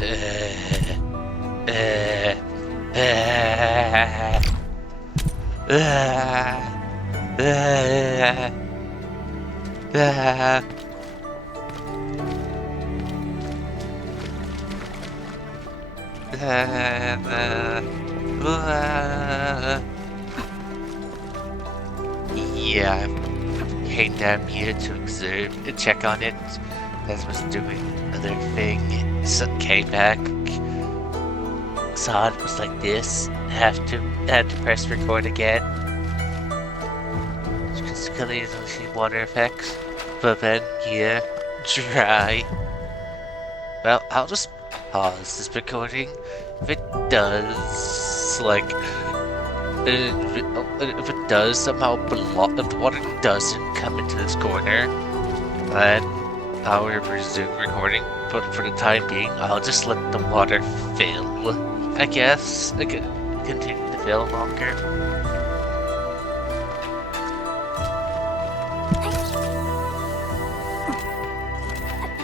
Yeah, I came down here to observe and check on it. As was doing other thing, so came back, saw it was like this. Had to press record again. Just clearly don't see water effects. But then here, dry. Well, I'll just pause this recording. If it does, like, if it does somehow block, if the water doesn't come into this corner, then I'll resume recording. But for the time being, I'll just let the water fill. I guess I could continue to fill longer.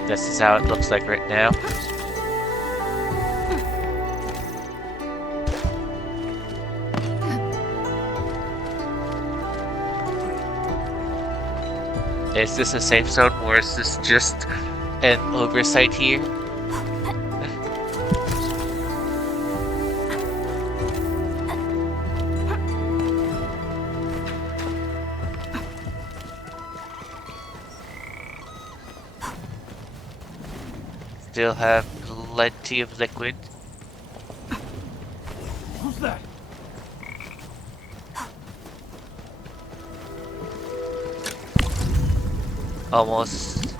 This is how it looks like right now. Is this a safe zone, or is this just an oversight here? Still have plenty of liquid. Who's that? Almost.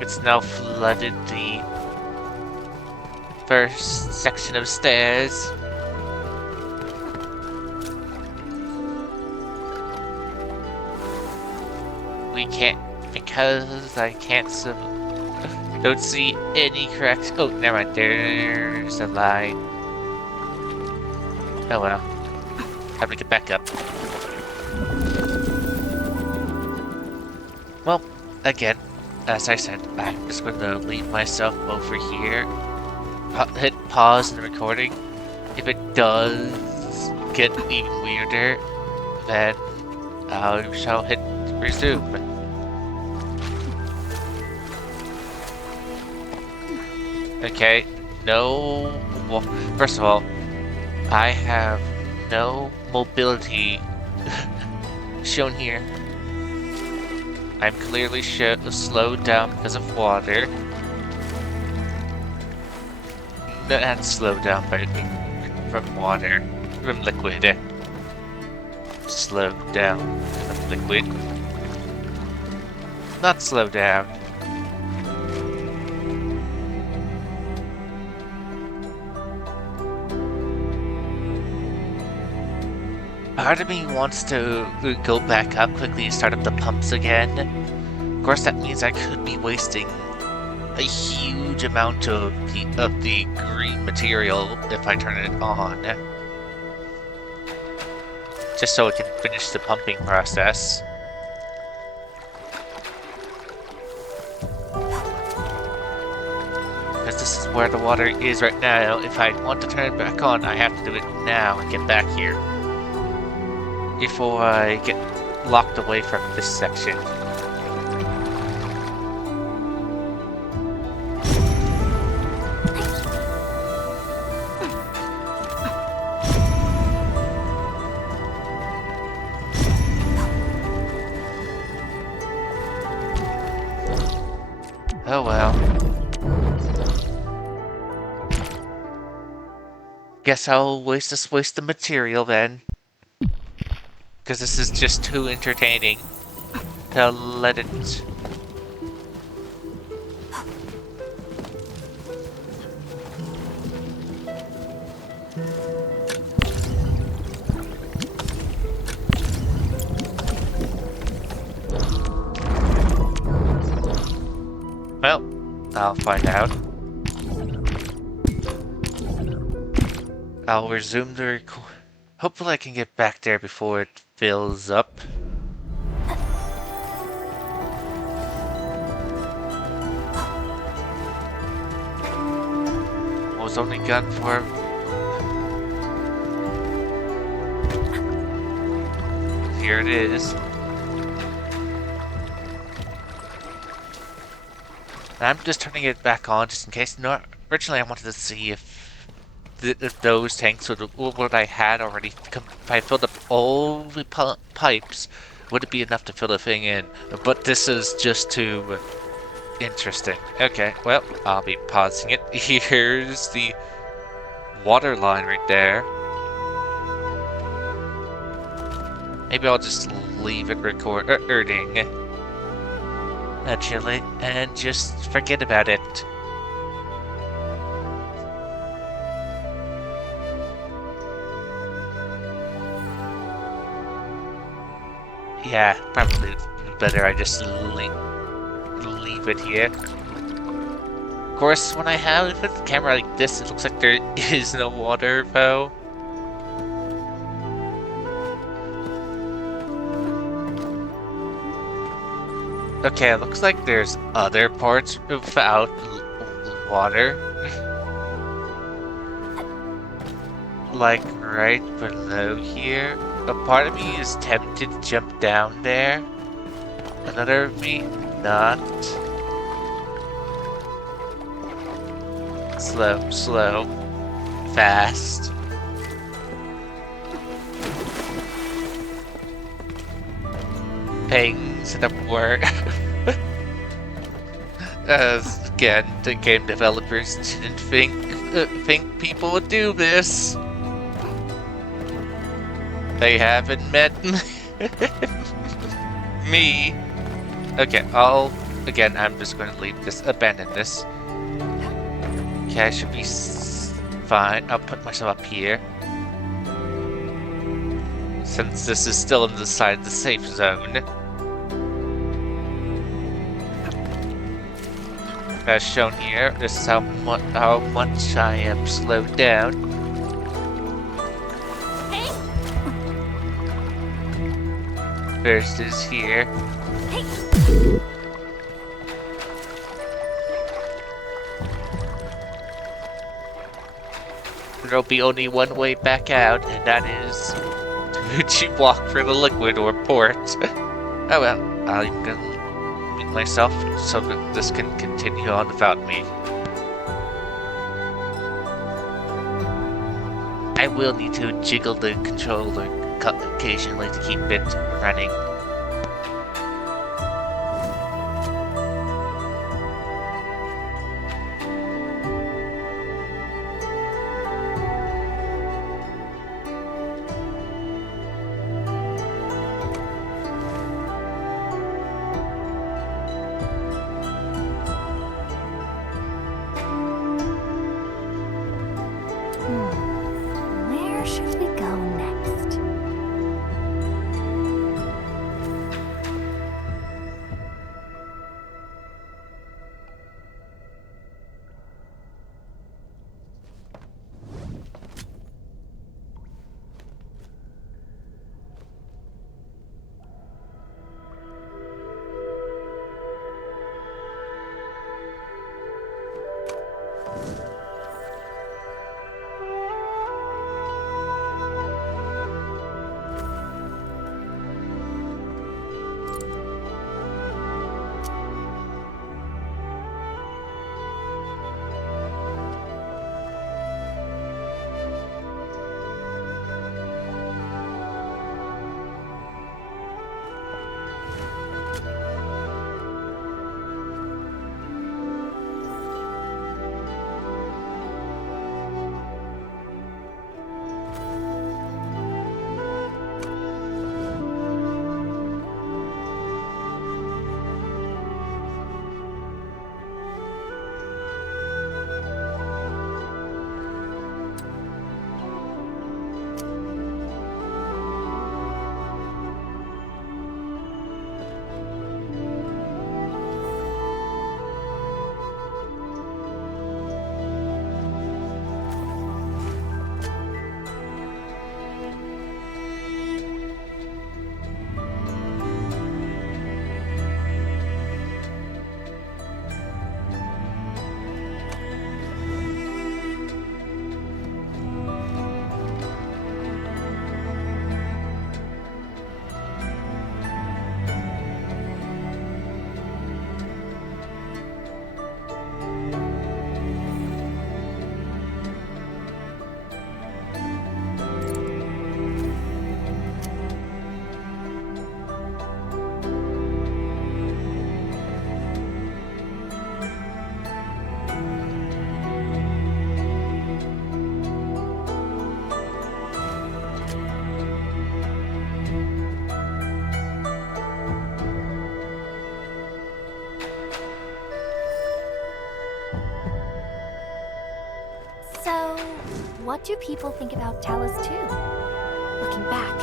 It's now flooded the first section of stairs. We can't, because I can't don't see any correct. Oh, never mind. There's a line. Oh well. Have to get back up. Well, again, as I said, I'm just going to leave myself over here. Hit pause in the recording. If it does get even weirder, then I shall hit resume. Okay, no. Well, first of all, I have no mobility shown here. I'm clearly slowed down because of water. Not slowed down from water, from liquid. Slowed down from liquid. Not slowed down. Part of me wants to go back up quickly and start up the pumps again. Of course, that means I could be wasting a huge amount of the green material if I turn it on. Just so it can finish the pumping process. Because this is where the water is right now. If I want to turn it back on, I have to do it now and get back here. Before I get locked away from this section. Oh well. Guess I'll waste the material then. Because this is just too entertaining to let it... Well, I'll find out. I'll resume the record. Hopefully I can get back there before it fills up. I was only gone for... Here it is. I'm just turning it back on just in case. No, originally I wanted to see if those tanks would what I had already. If I filled up all the pipes, would it be enough to fill the thing in? But this is just too interesting. Okay, well, I'll be pausing it. Here's the water line right there. Maybe I'll just leave it recording. Actually, and just forget about it. Yeah, probably better I just leave it here. Of course, when I have the camera like this, it looks like there is no water, though. Okay, it looks like there's other parts without water. Like right below here. A part of me is tempted to jump down there. Another of me, not. Slow, slow. Fast. Things that work. As again, the game developers didn't think people would do this. They haven't met me. Okay, again, I'm just going to leave this, abandon this. Okay, I should be fine. I'll put myself up here. Since this is still inside the safe zone. As shown here, this is how much I am slowed down. Versus here. There'll be only one way back out, and that is to walk for the liquid or port. Oh well, I'm gonna mute myself so that this can continue on without me. I will need to jiggle the controller occasionally to keep it running. Where should we go next? what do people think about Talos 2? Looking back,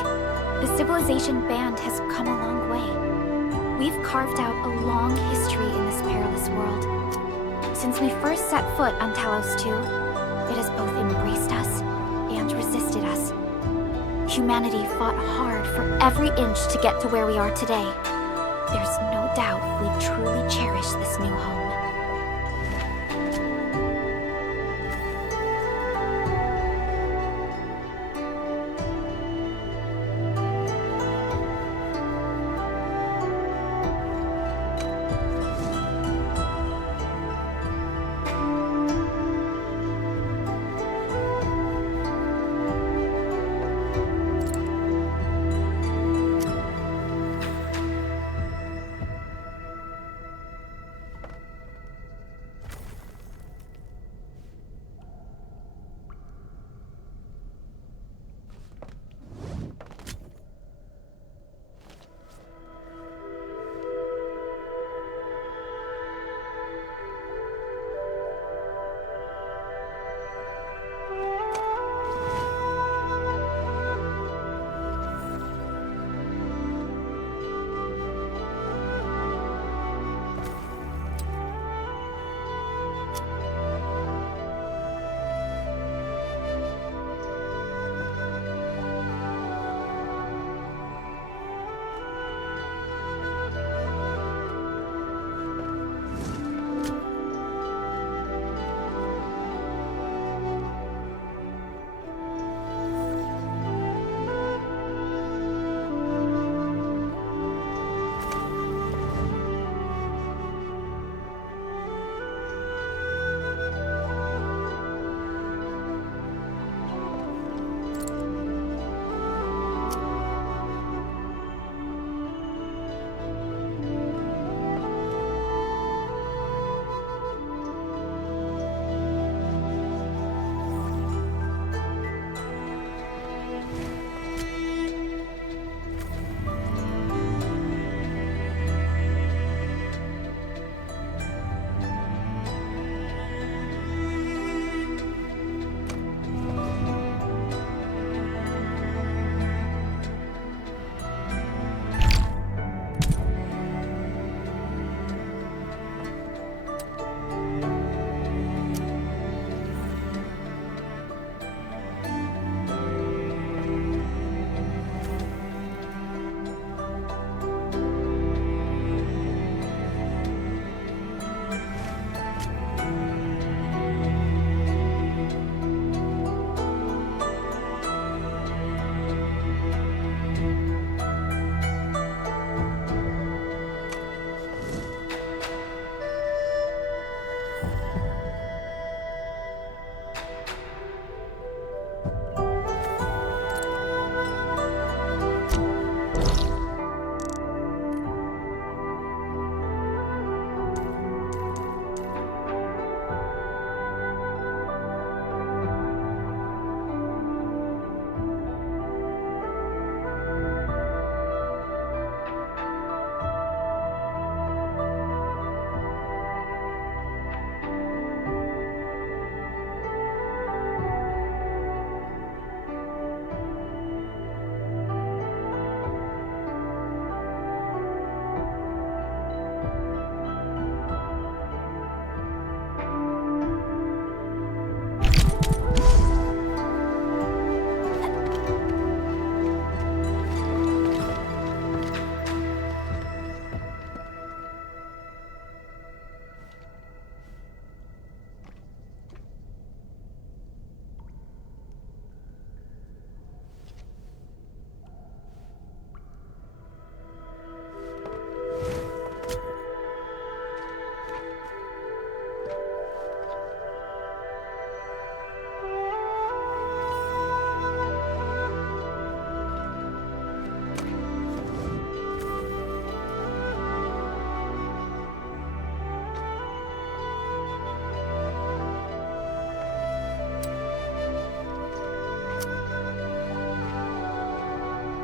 the civilization band has come a long way. We've carved out a long history in this perilous world. Since we first set foot on Talos 2, it has both embraced us and resisted us. Humanity fought hard for every inch to get to where we are today. There's no doubt we truly cherish this new home.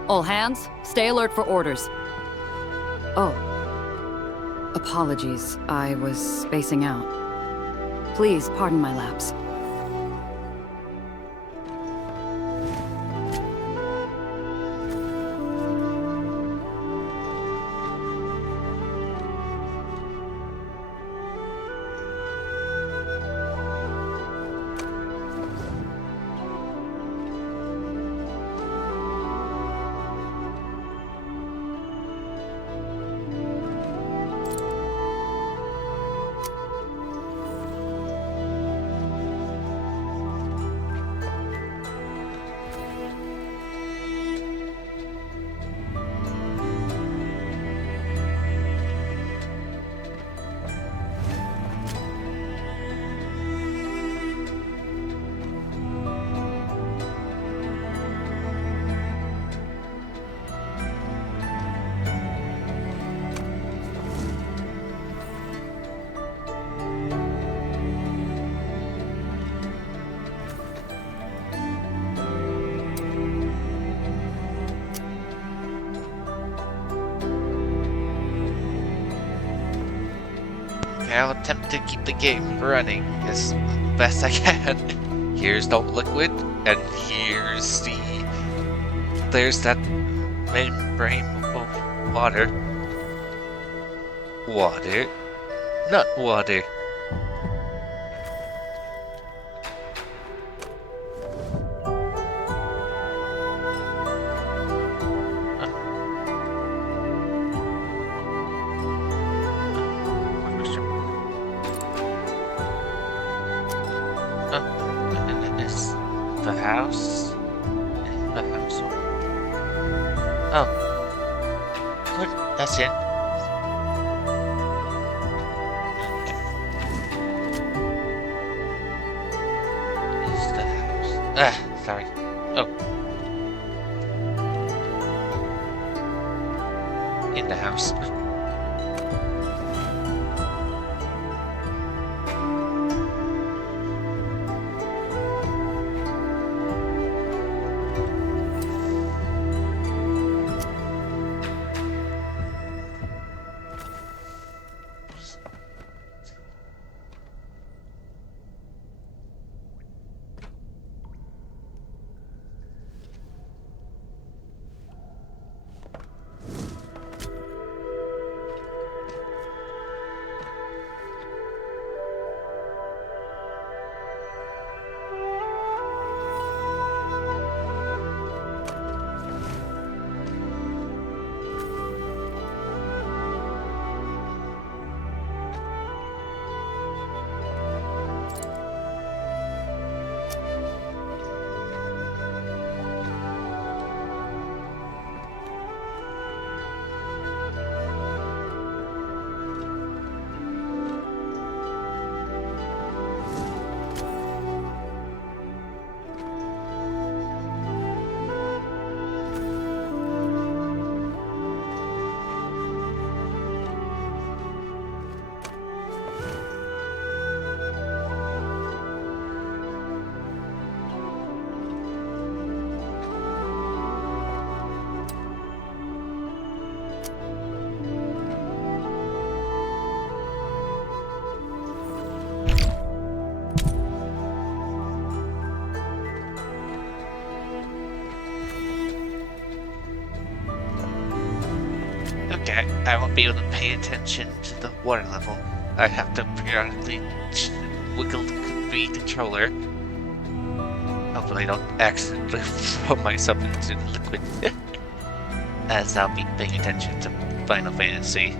All hands, stay alert for orders. Oh. Apologies, I was spacing out. Please pardon my lapse. Okay, I'll attempt to keep the game running as best I can. Here's the liquid, and here's there's that membrane of water. Water, not water. And it's the house. The house. Oh, what? That's it. It's the house. Ah, sorry. Oh, in the house. Okay, I won't be able to pay attention to the water level. I have to periodically wiggle the controller. Hopefully I don't accidentally throw myself into the liquid. As I'll be paying attention to Final Fantasy.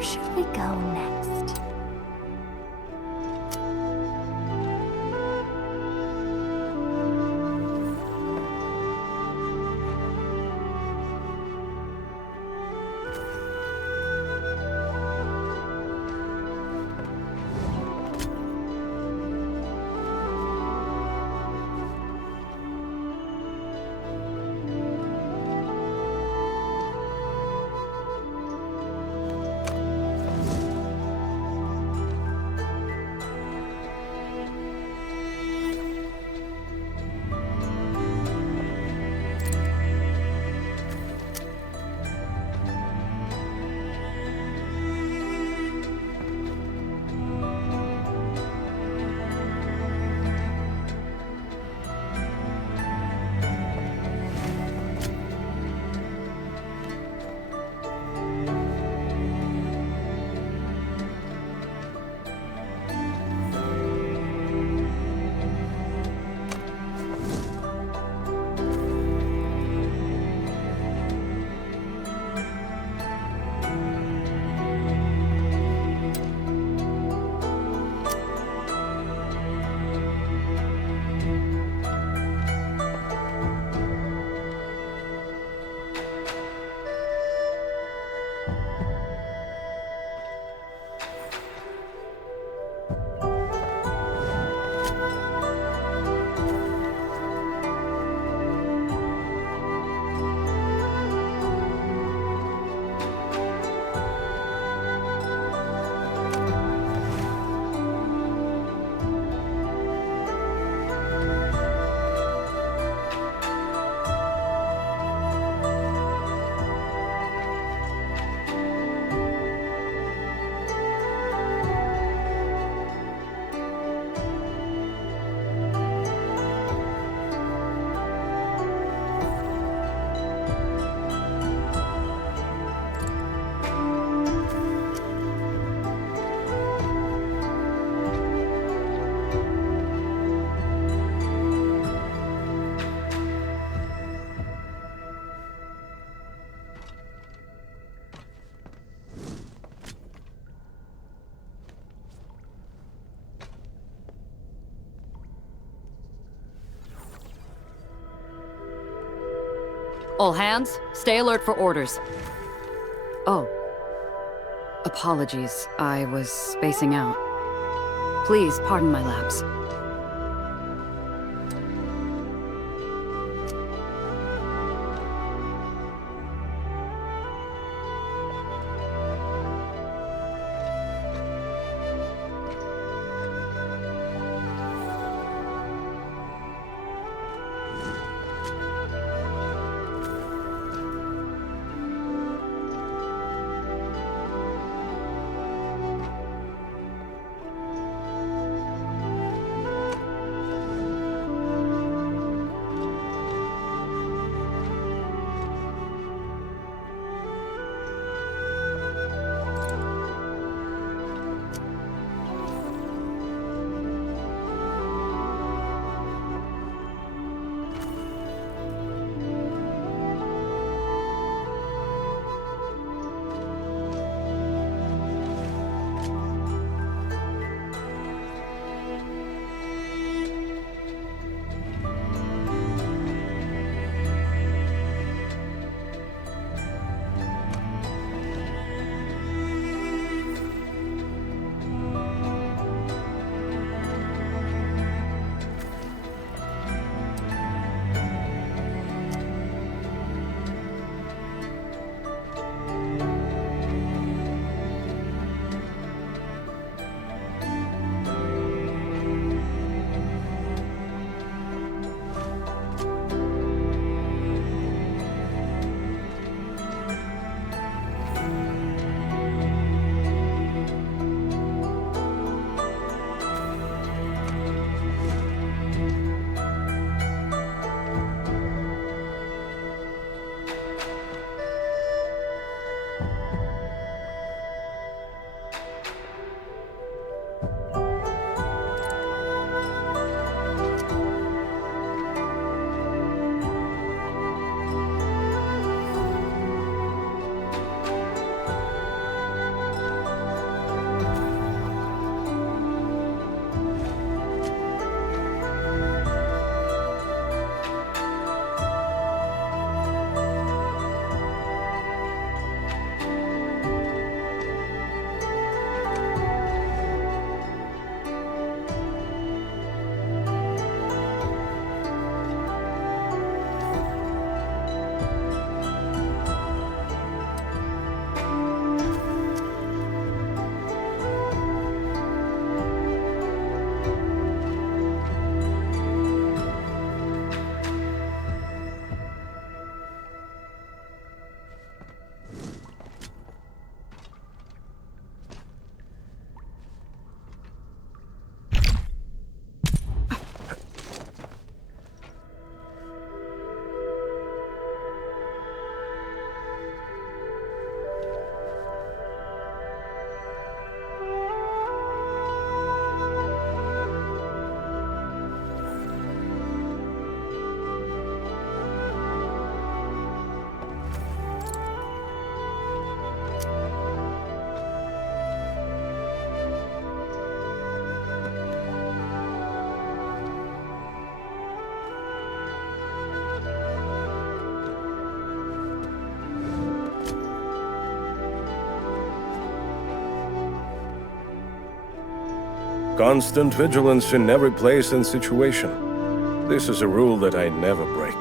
Where should we go next? All hands, stay alert for orders. Oh. Apologies, I was spacing out. Please pardon my lapse. Constant vigilance in every place and situation. This is a rule that I never break.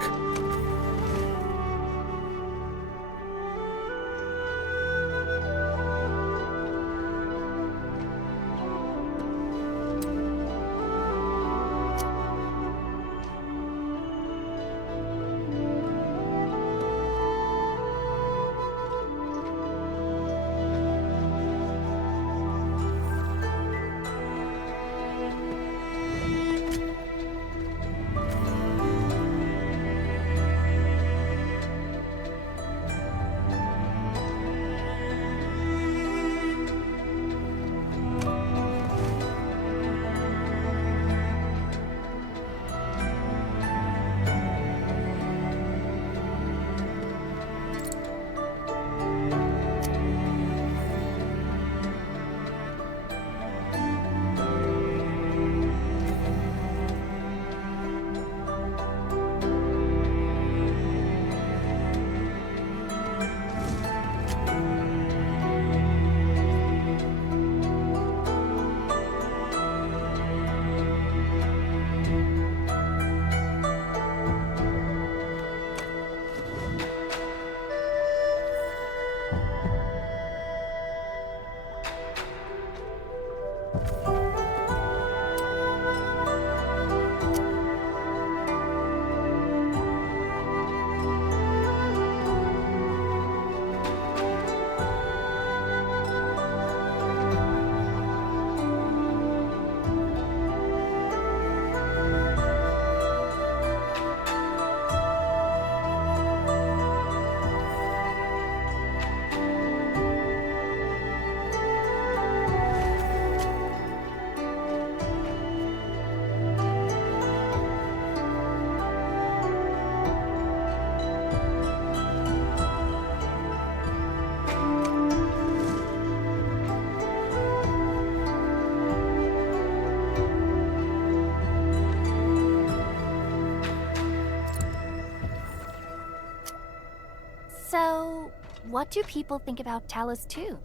So, what do people think about Talos 2?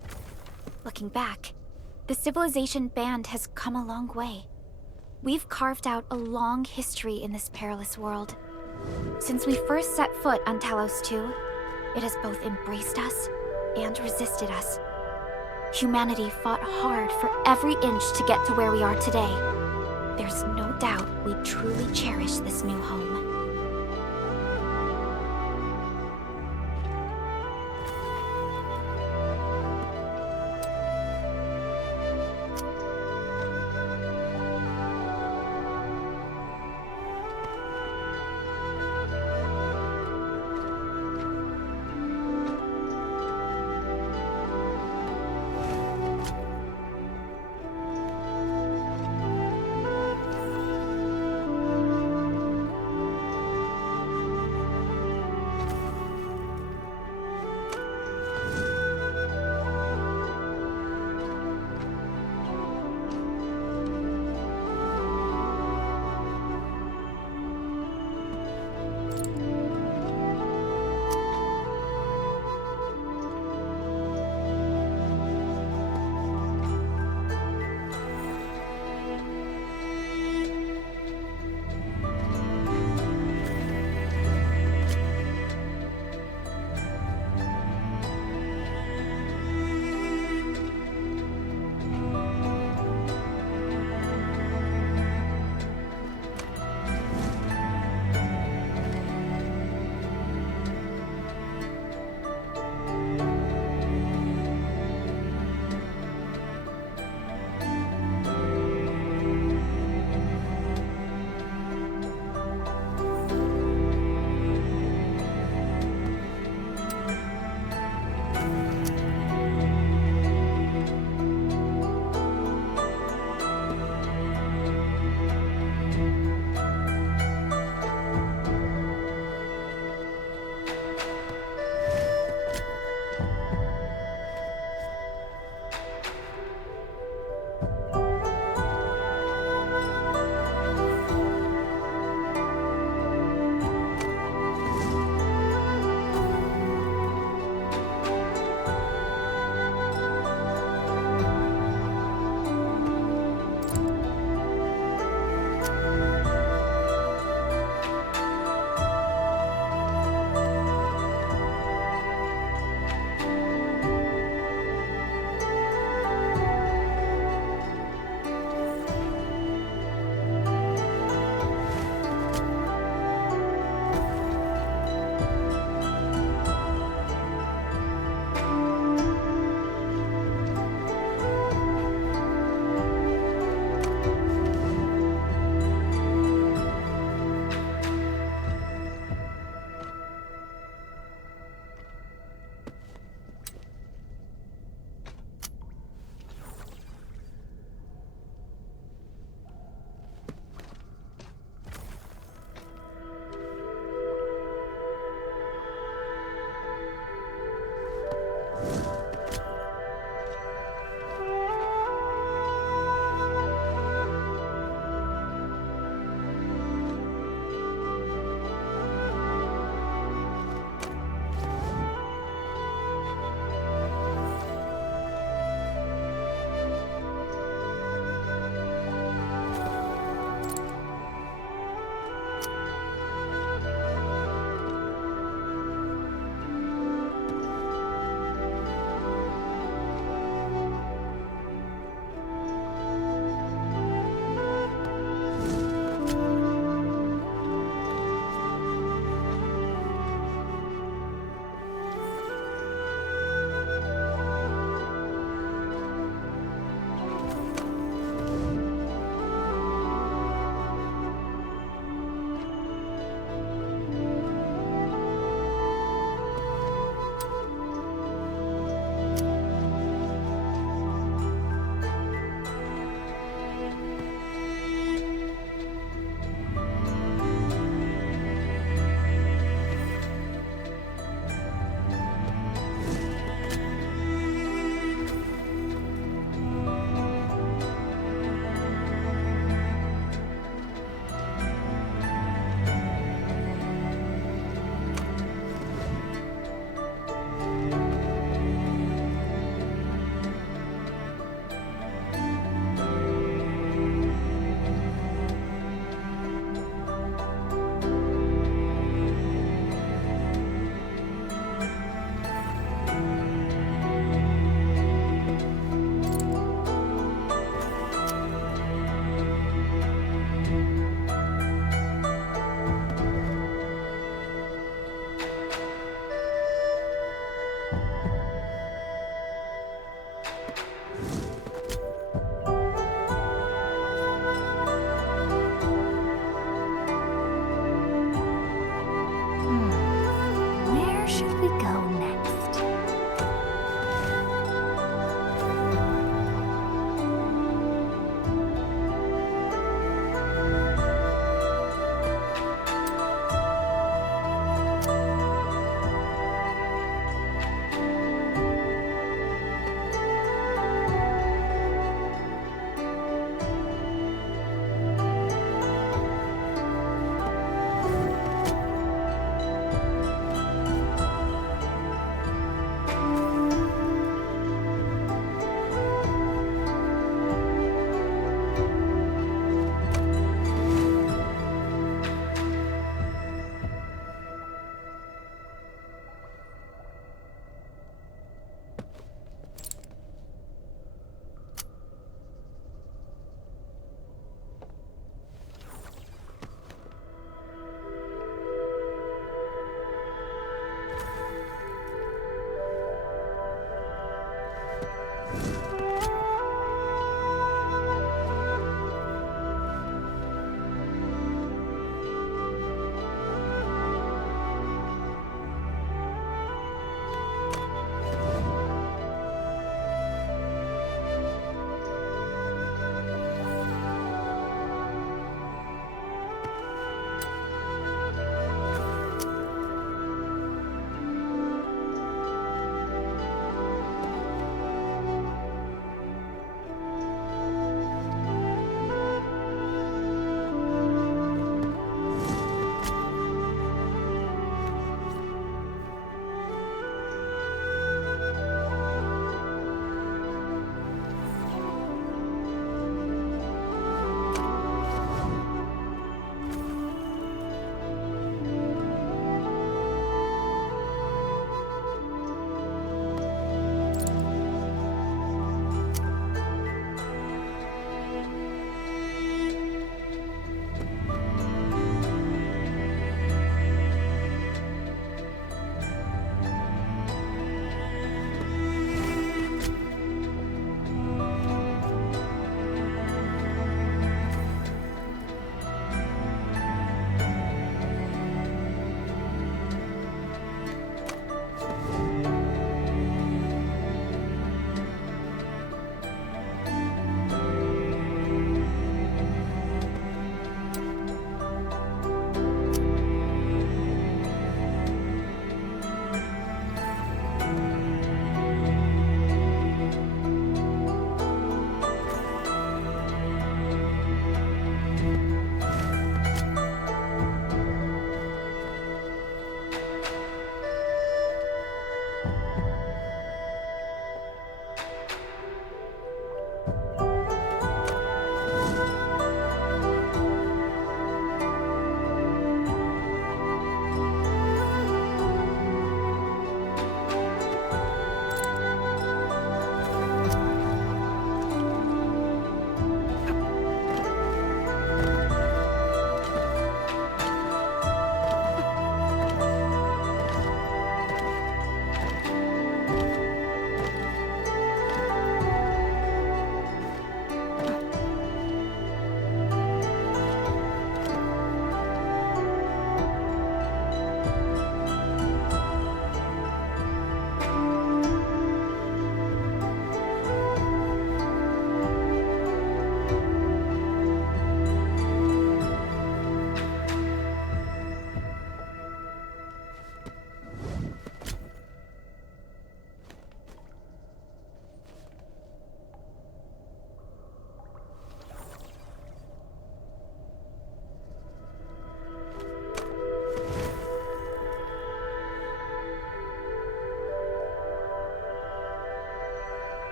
Looking back, the civilization band has come a long way. We've carved out a long history in this perilous world. Since we first set foot on Talos 2, it has both embraced us and resisted us. Humanity fought hard for every inch to get to where we are today. There's no doubt we truly cherish this new home.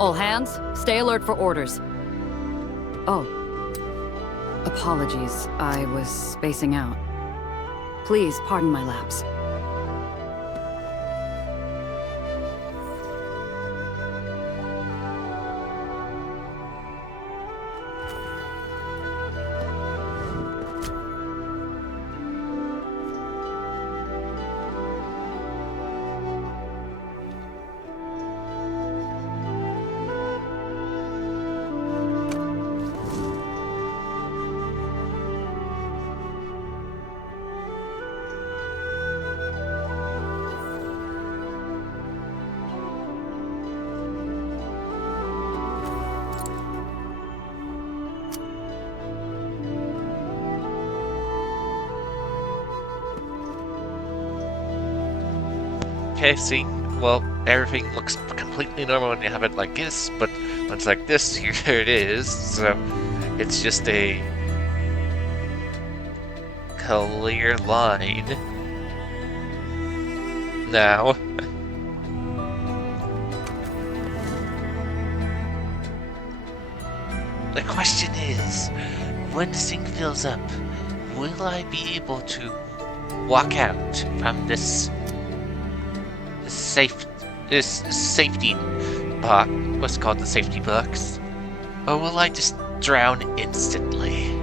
All hands, stay alert for orders. Oh. Apologies, I was spacing out. Please pardon my lapse. Okay, see? Well, everything looks completely normal when you have it like this, but when it's like this, here it is. So it's just a clear line. Now. The question is, when this thing fills up, will I be able to walk out from this safety box? What's called the safety box? Or will I just drown instantly?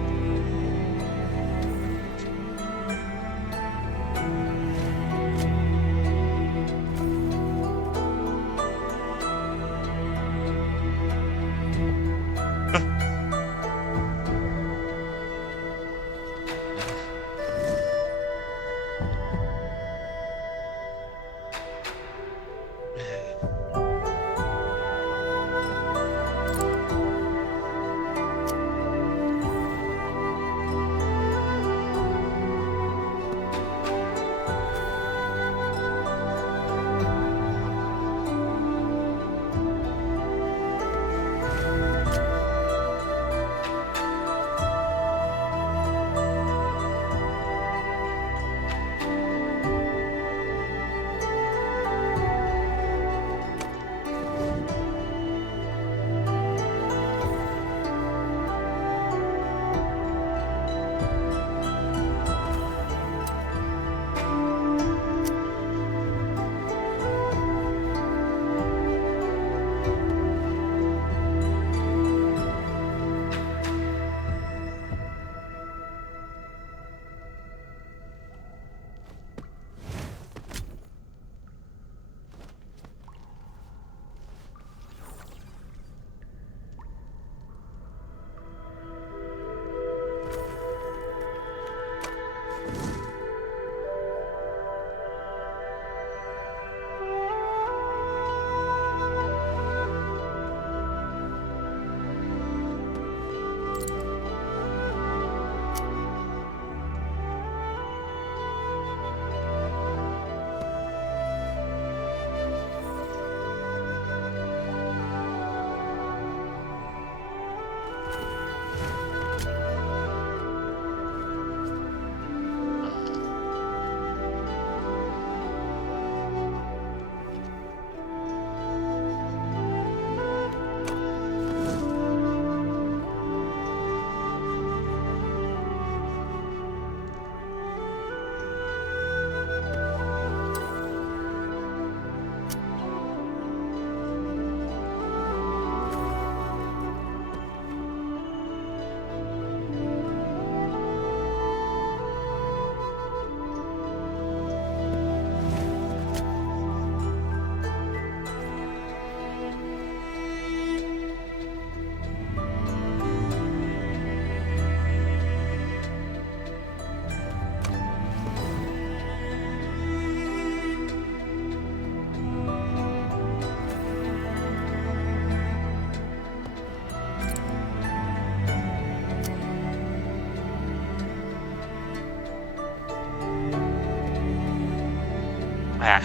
Ah.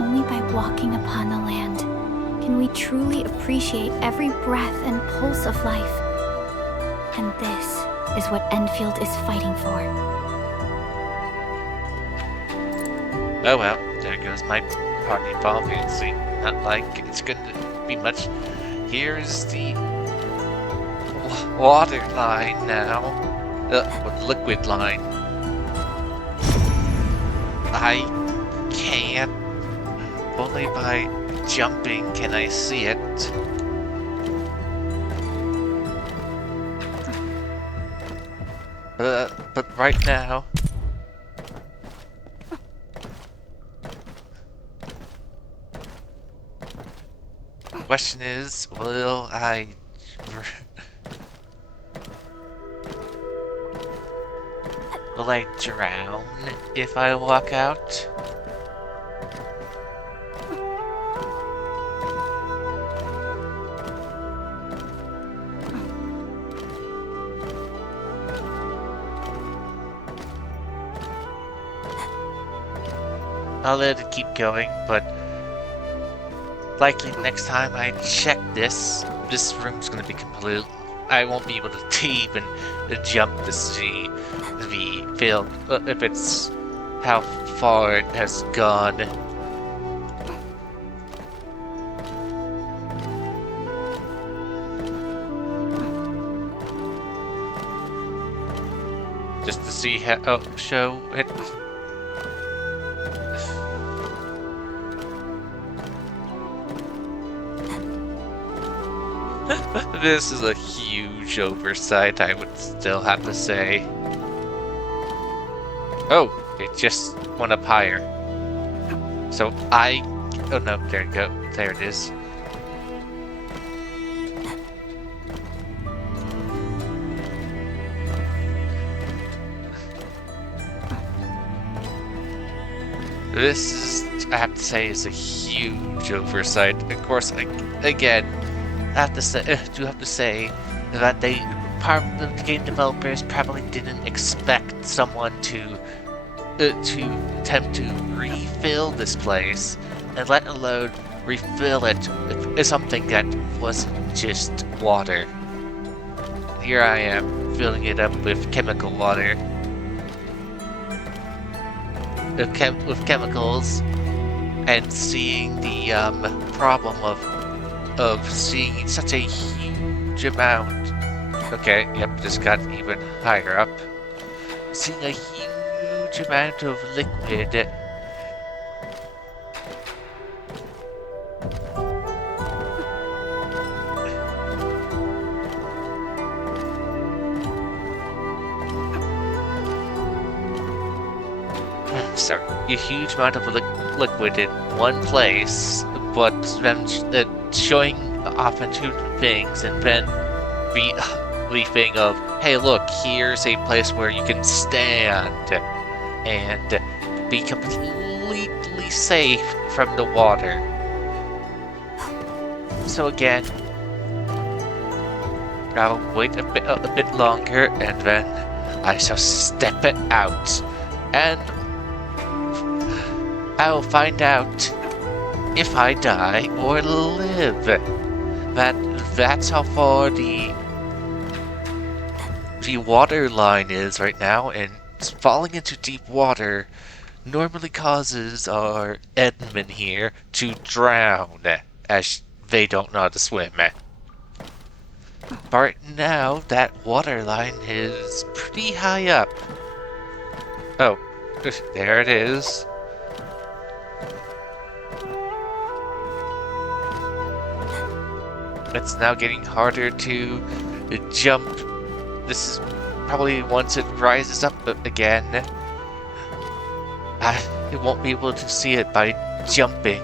Only by walking upon the land can we truly appreciate every breath and pulse of life. And this is what Enfield is fighting for. Oh well, there goes my party ball fancy. Not like it's gonna be much. Here's the water line now. Liquid line. I can't. Only by jumping can I see it. But right now... Question is, will I... will I drown if I walk out? I'll let it keep going, but likely next time I check this room's gonna be complete. I won't be able to even jump to see the field, if it's how far it has gone. Just to see how, show it. This is a huge oversight, I would still have to say. Oh, it just went up higher. So oh no, there you go. There it is. This is, I have to say, is a huge oversight. Of course, again, I have to say that the game developers probably didn't expect someone to attempt to refill this place, and let alone refill it with something that wasn't just water. Here I am, filling it up with chemical water. With chemicals, and seeing the problem of seeing such a huge amount. Okay, yep, just got even higher up. Seeing a huge amount of liquid. Sorry, a huge amount of liquid in one place, but then showing off into things, and then the thing of, hey look, here's a place where you can stand and be completely safe from the water. So again, I'll wait a bit longer, and then I shall step it out, and I'll find out if I die or live. That's how far the water line is right now, and falling into deep water normally causes our admin here to drown, as they don't know how to swim. But right now, that water line is pretty high up. Oh, there it is. It's now getting harder to jump. This is probably once it rises up again. I won't be able to see it by jumping.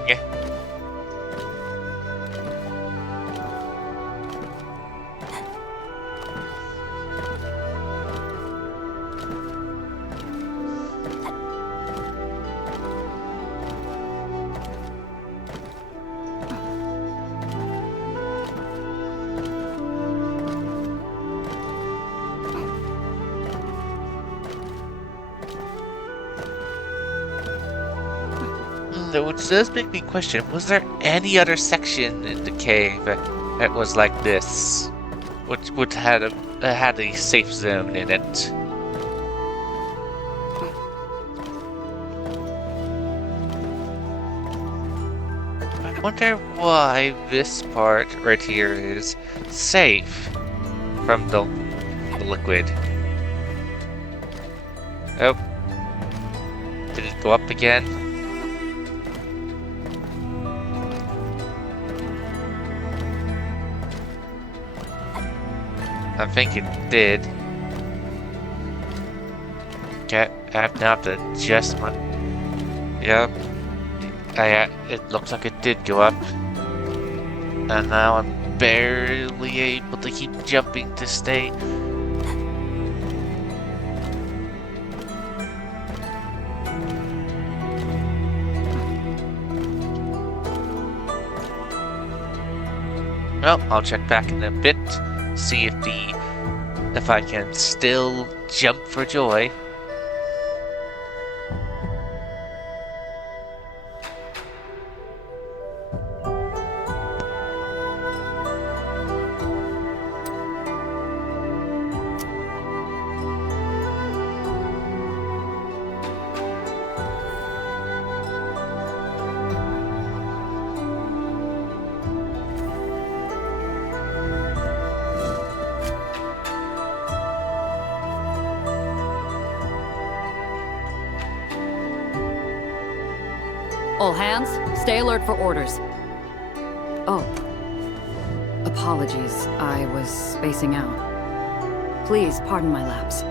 Which does make me question, was there any other section in the cave that was like this? Which would had a safe zone in it? I wonder why this part right here is safe from the liquid. Oh. Did it go up again? I think it did. Okay, I have now to adjust my... Yep. It looks like it did go up. And now I'm barely able to keep jumping to stay. Well, I'll check back in a bit. See if I can still jump for joy. All hands, stay alert for orders. Oh. Apologies, I was spacing out. Please pardon my lapse.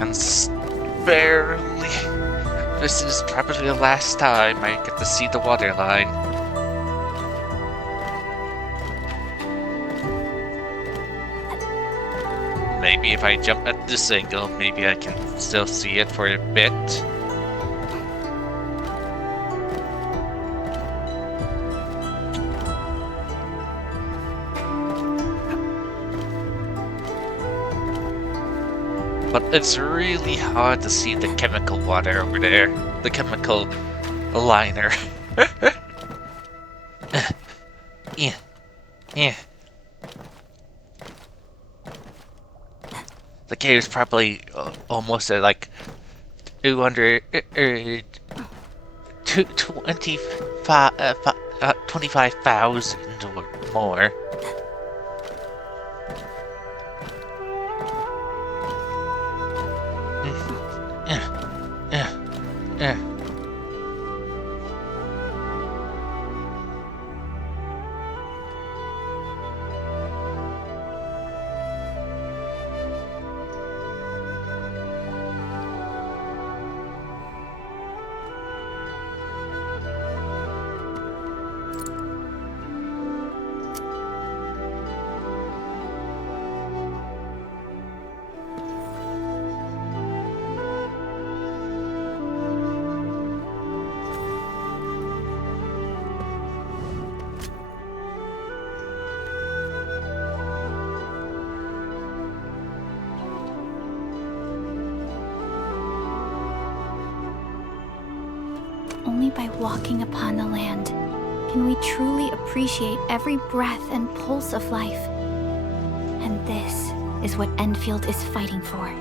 And barely. This is probably the last time I get to see the water line. Maybe if I jump at this angle, maybe I can still see it for a bit. But it's really hard to see the chemical water over there. The chemical liner. Yeah. Yeah. The cave is probably almost at like 200, 25,000 or more. Only by walking upon the land can we truly appreciate every breath and pulse of life. And this is what Enfield is fighting for.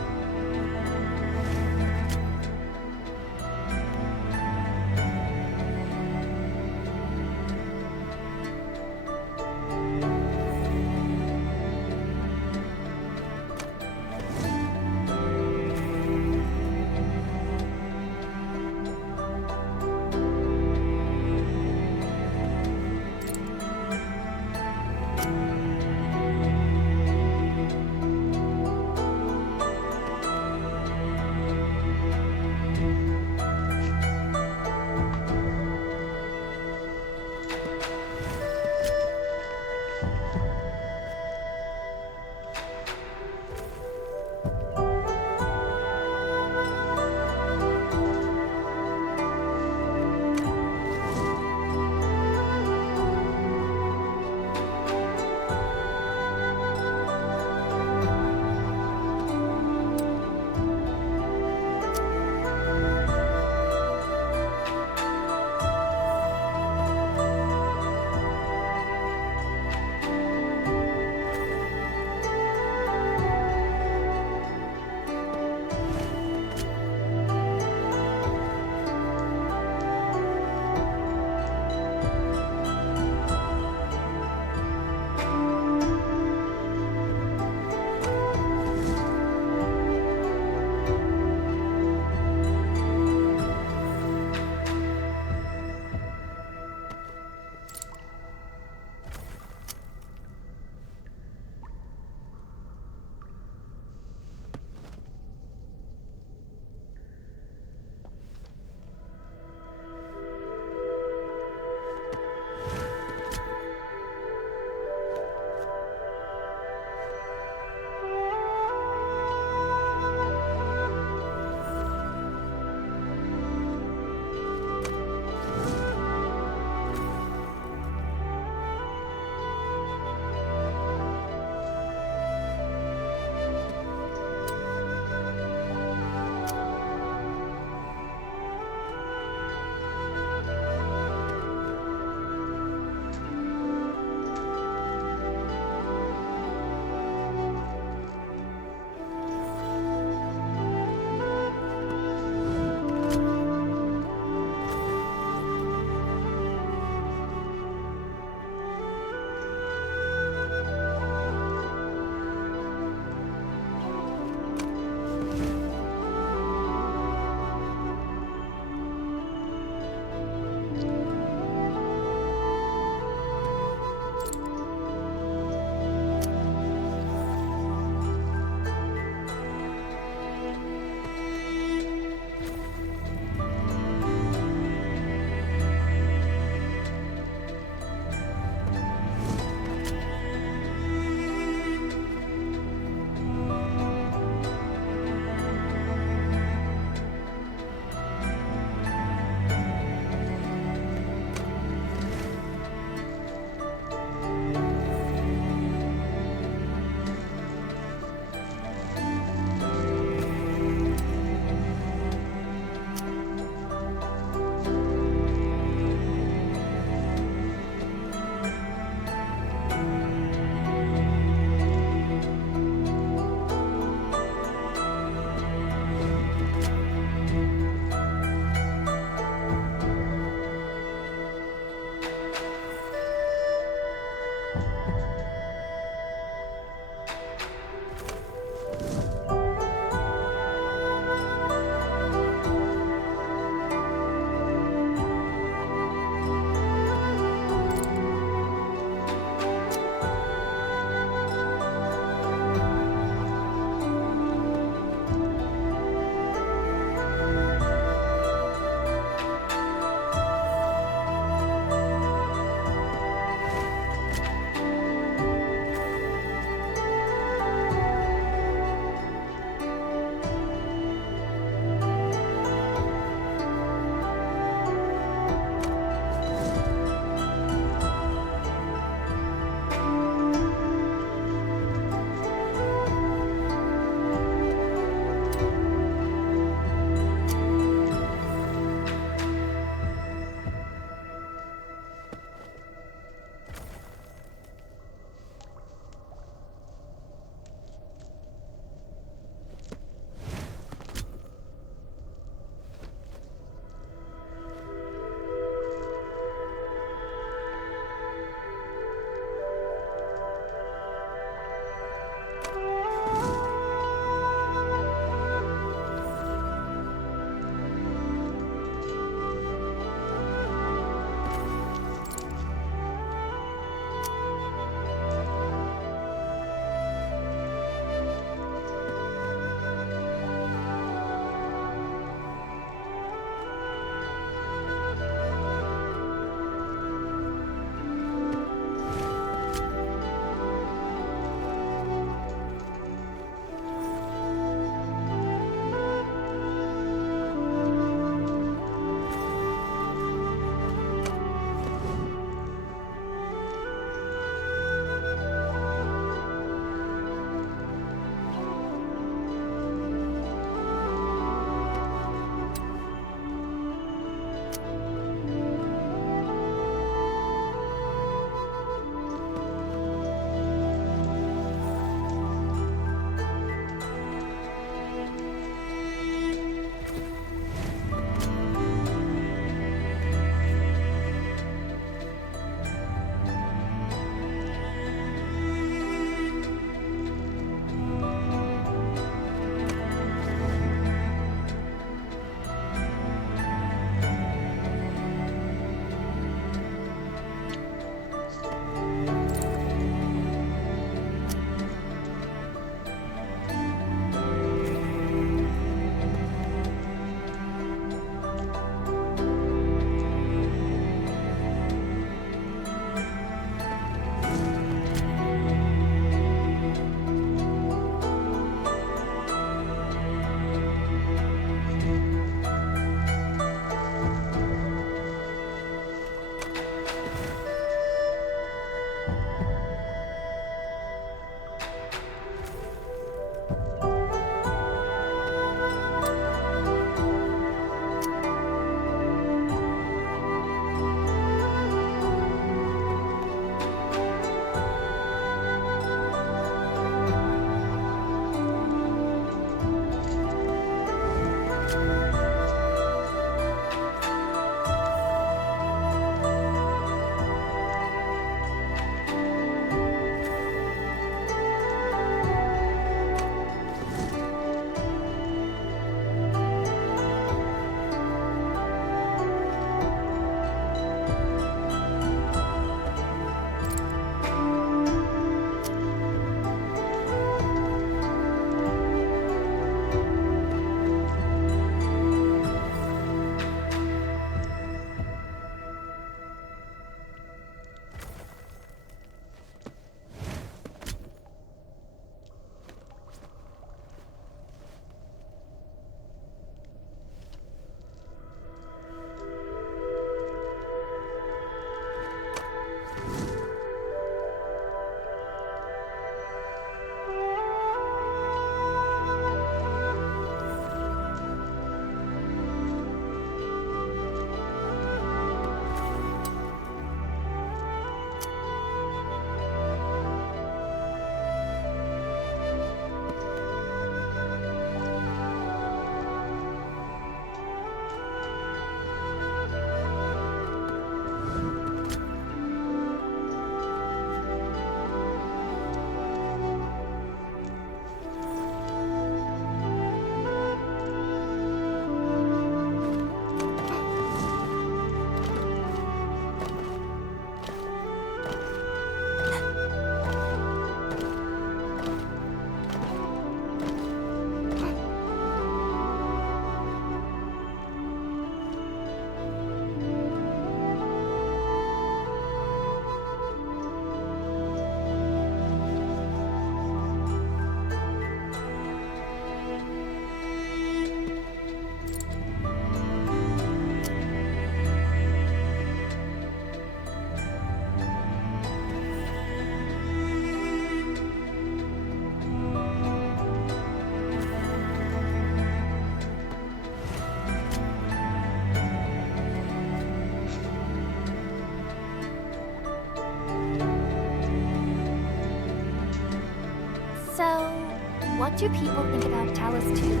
do people think about Talos too?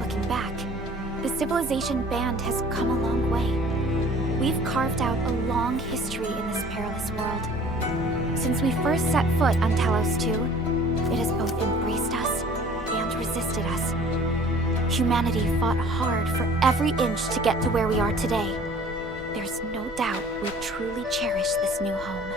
Looking back, the civilization band has come a long way. We've carved out a long history in this perilous world. Since we first set foot on Talos 2, it has both embraced us and resisted us. Humanity fought hard for every inch to get to where we are today. There's no doubt we truly cherish this new home.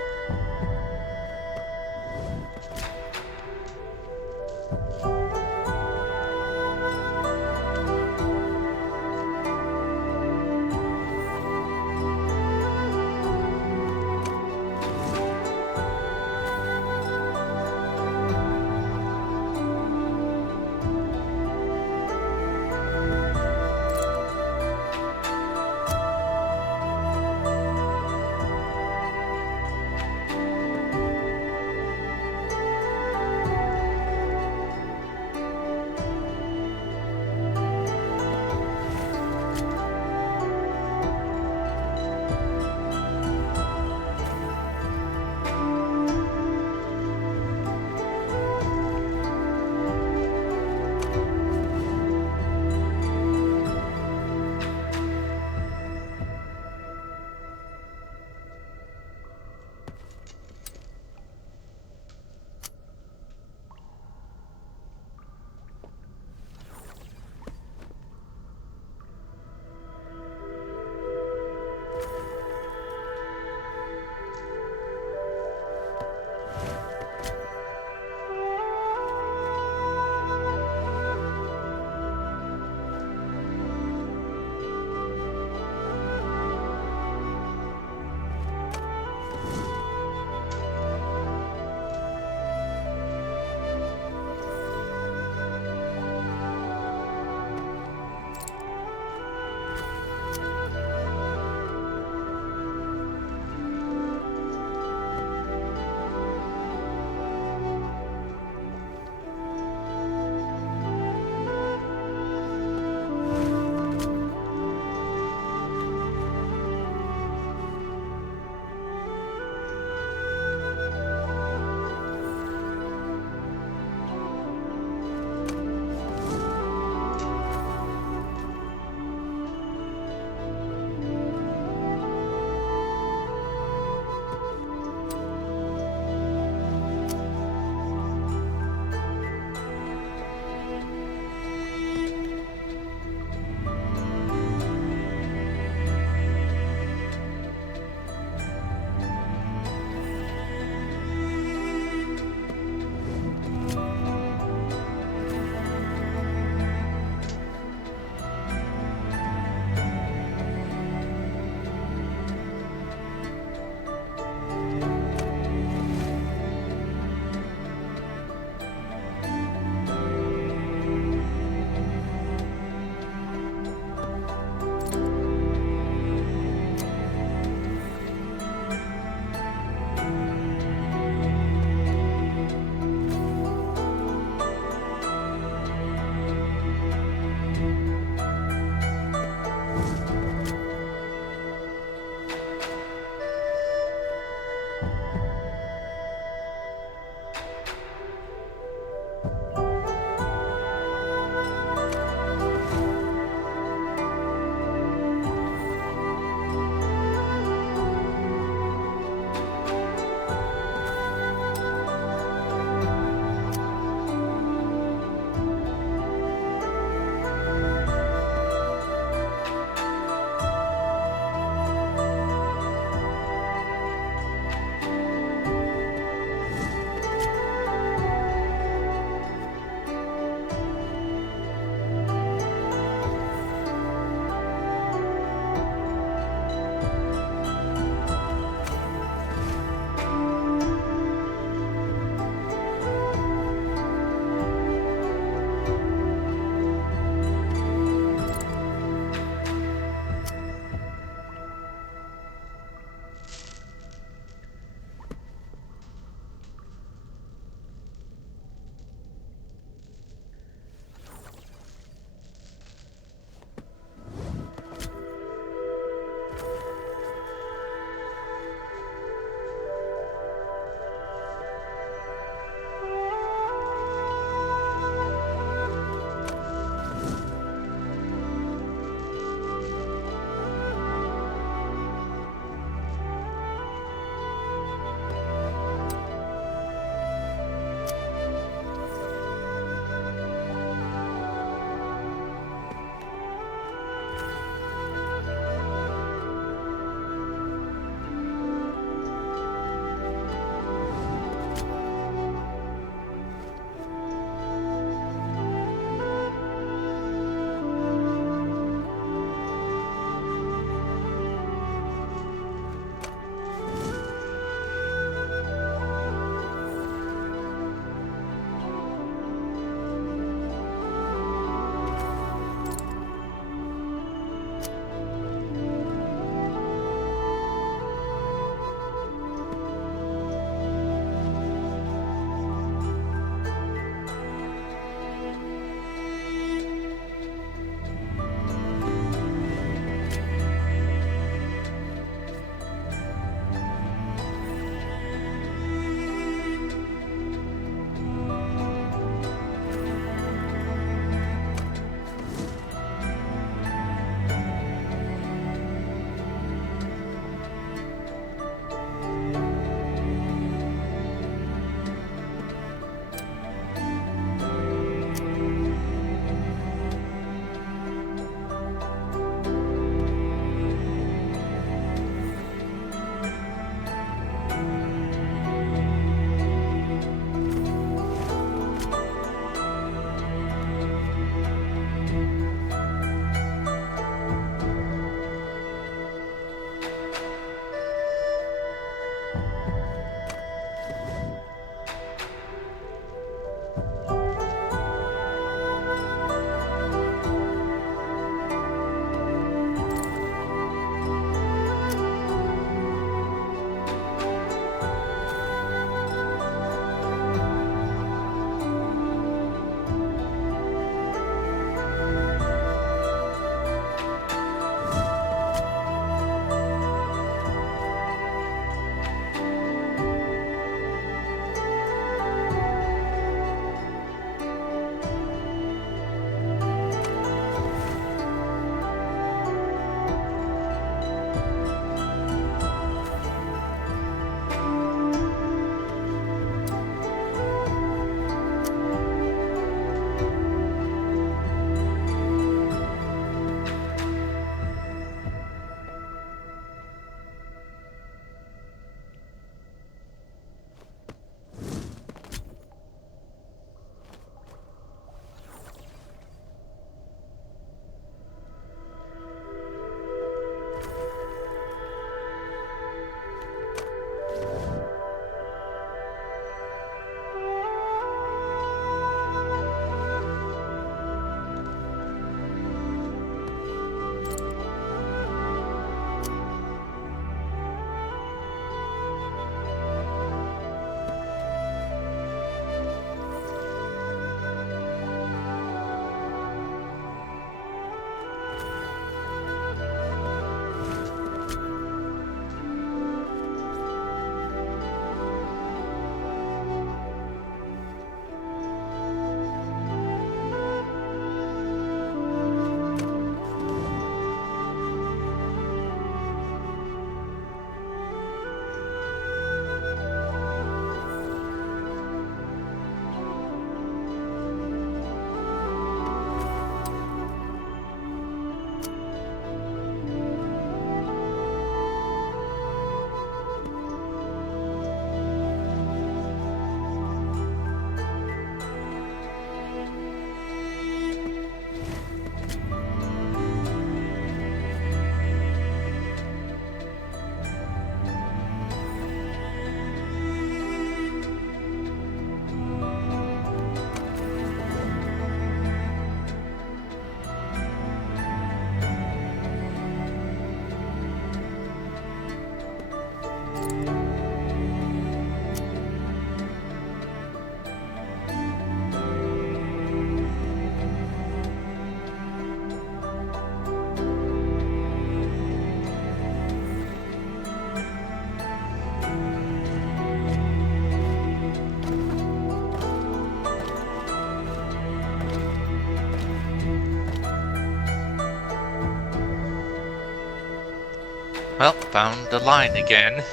Well, found the line again.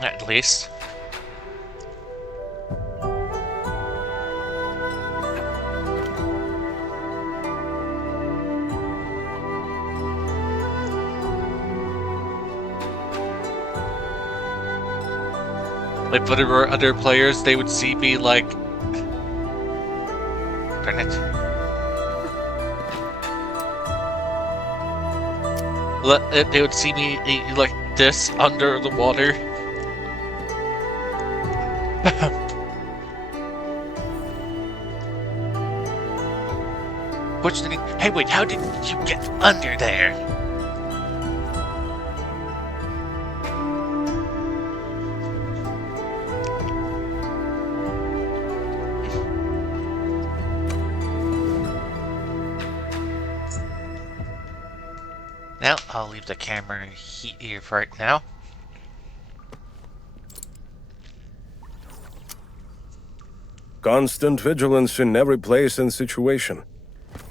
At least. Like, if there were other players, they would see me like... Darn it. They would see me like this under the water. Fortunately, hey wait, how did you get under there? Now, I'll leave the camera here for right now. Constant vigilance in every place and situation.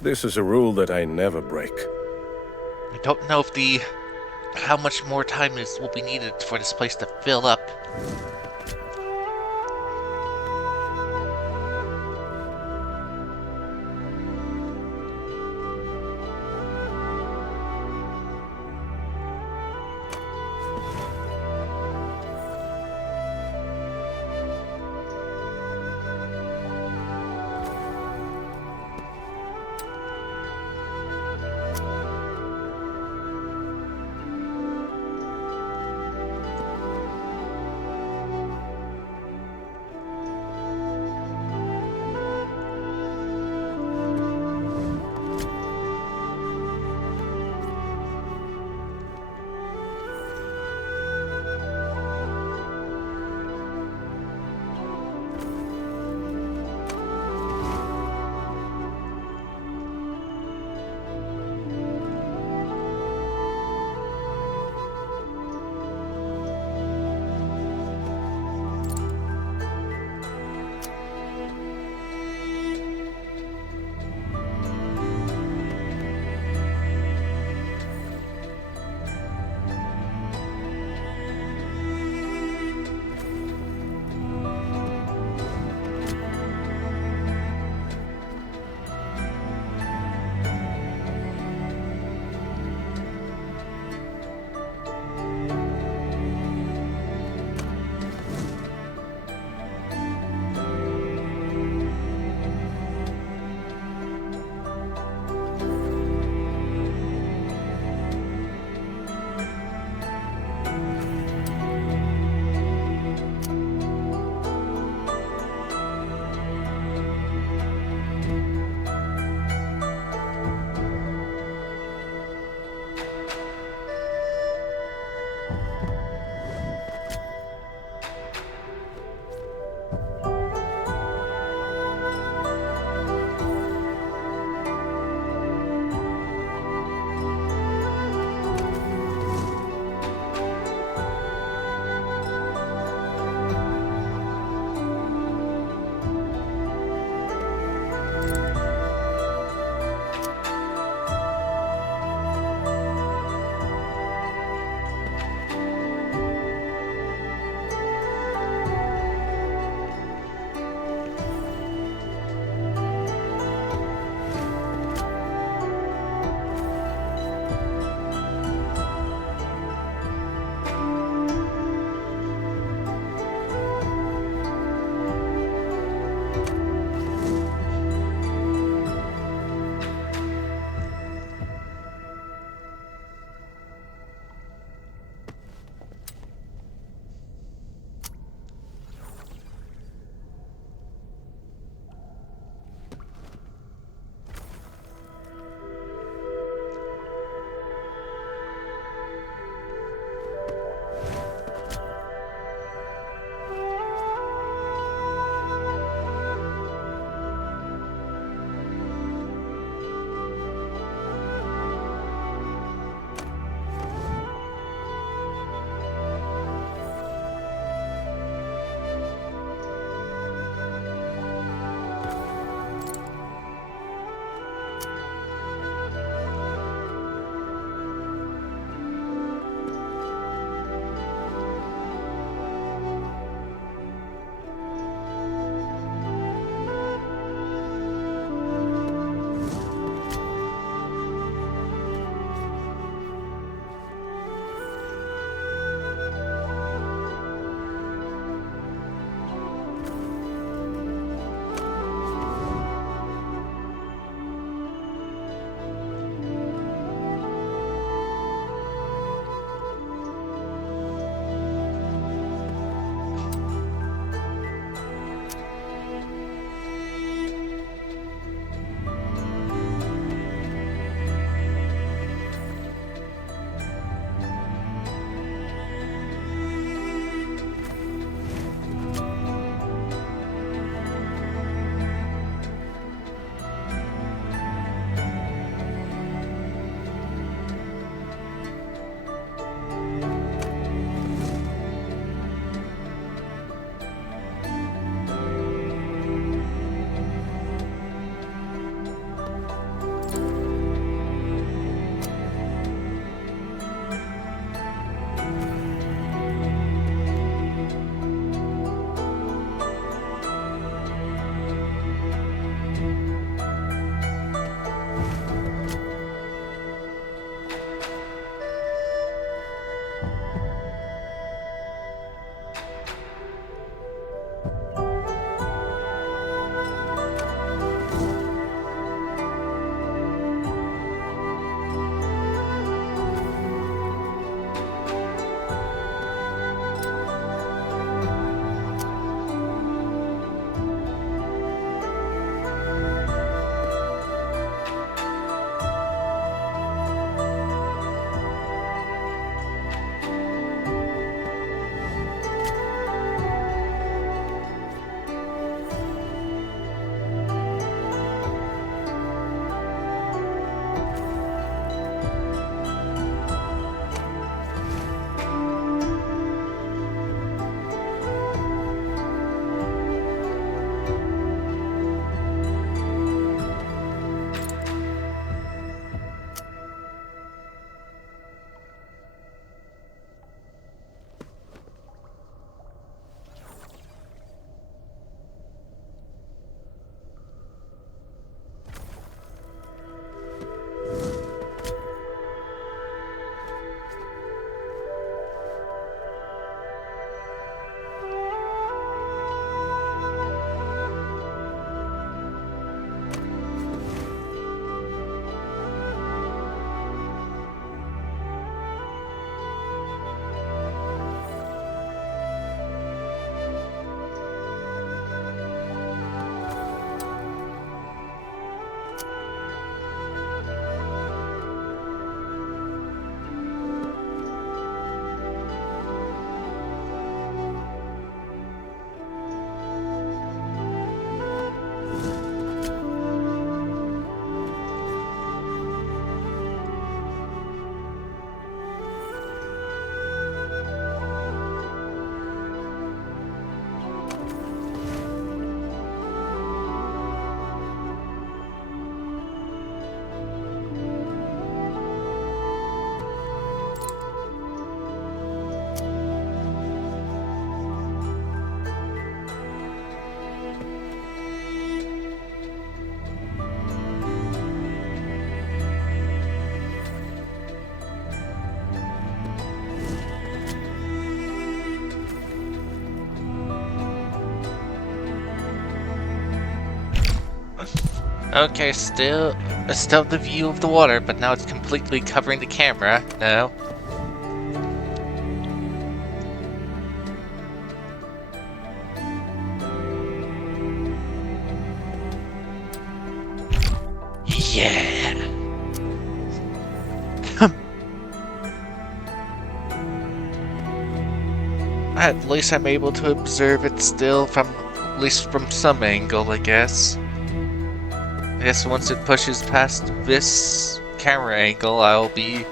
This is a rule that I never break. I don't know if how much more time will be needed for this place to fill up. Okay, it's still the view of the water, but now it's completely covering the camera. No. Yeah. At least I'm able to observe it still from, at least from some angle, I guess. I guess once it pushes past this camera angle, I won't be,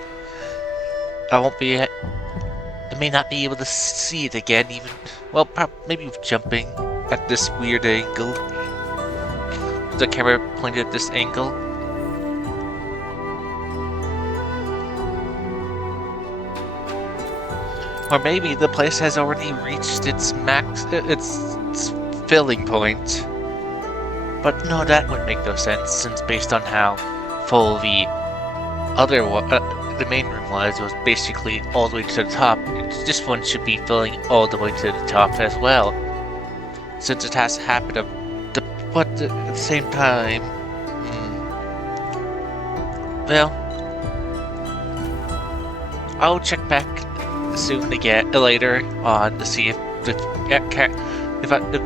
I may not be able to see it again, even, well, maybe with jumping at this weird angle. The camera pointed at this angle. Or maybe the place has already reached its its filling point. But no, that would make no sense, since based on how full the the main room was basically all the way to the top. This one should be filling all the way to the top as well, since it has to happen but at the same time. Well, I'll check back soon again later on to see if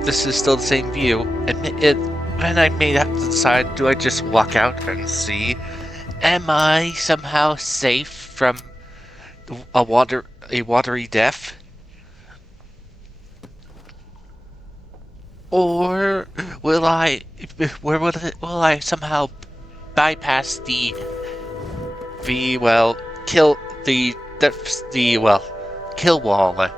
this is still the same view, and I may have to decide: do I just walk out and see? Am I somehow safe from a watery death? Or will will I somehow bypass well, kill well, kill wall?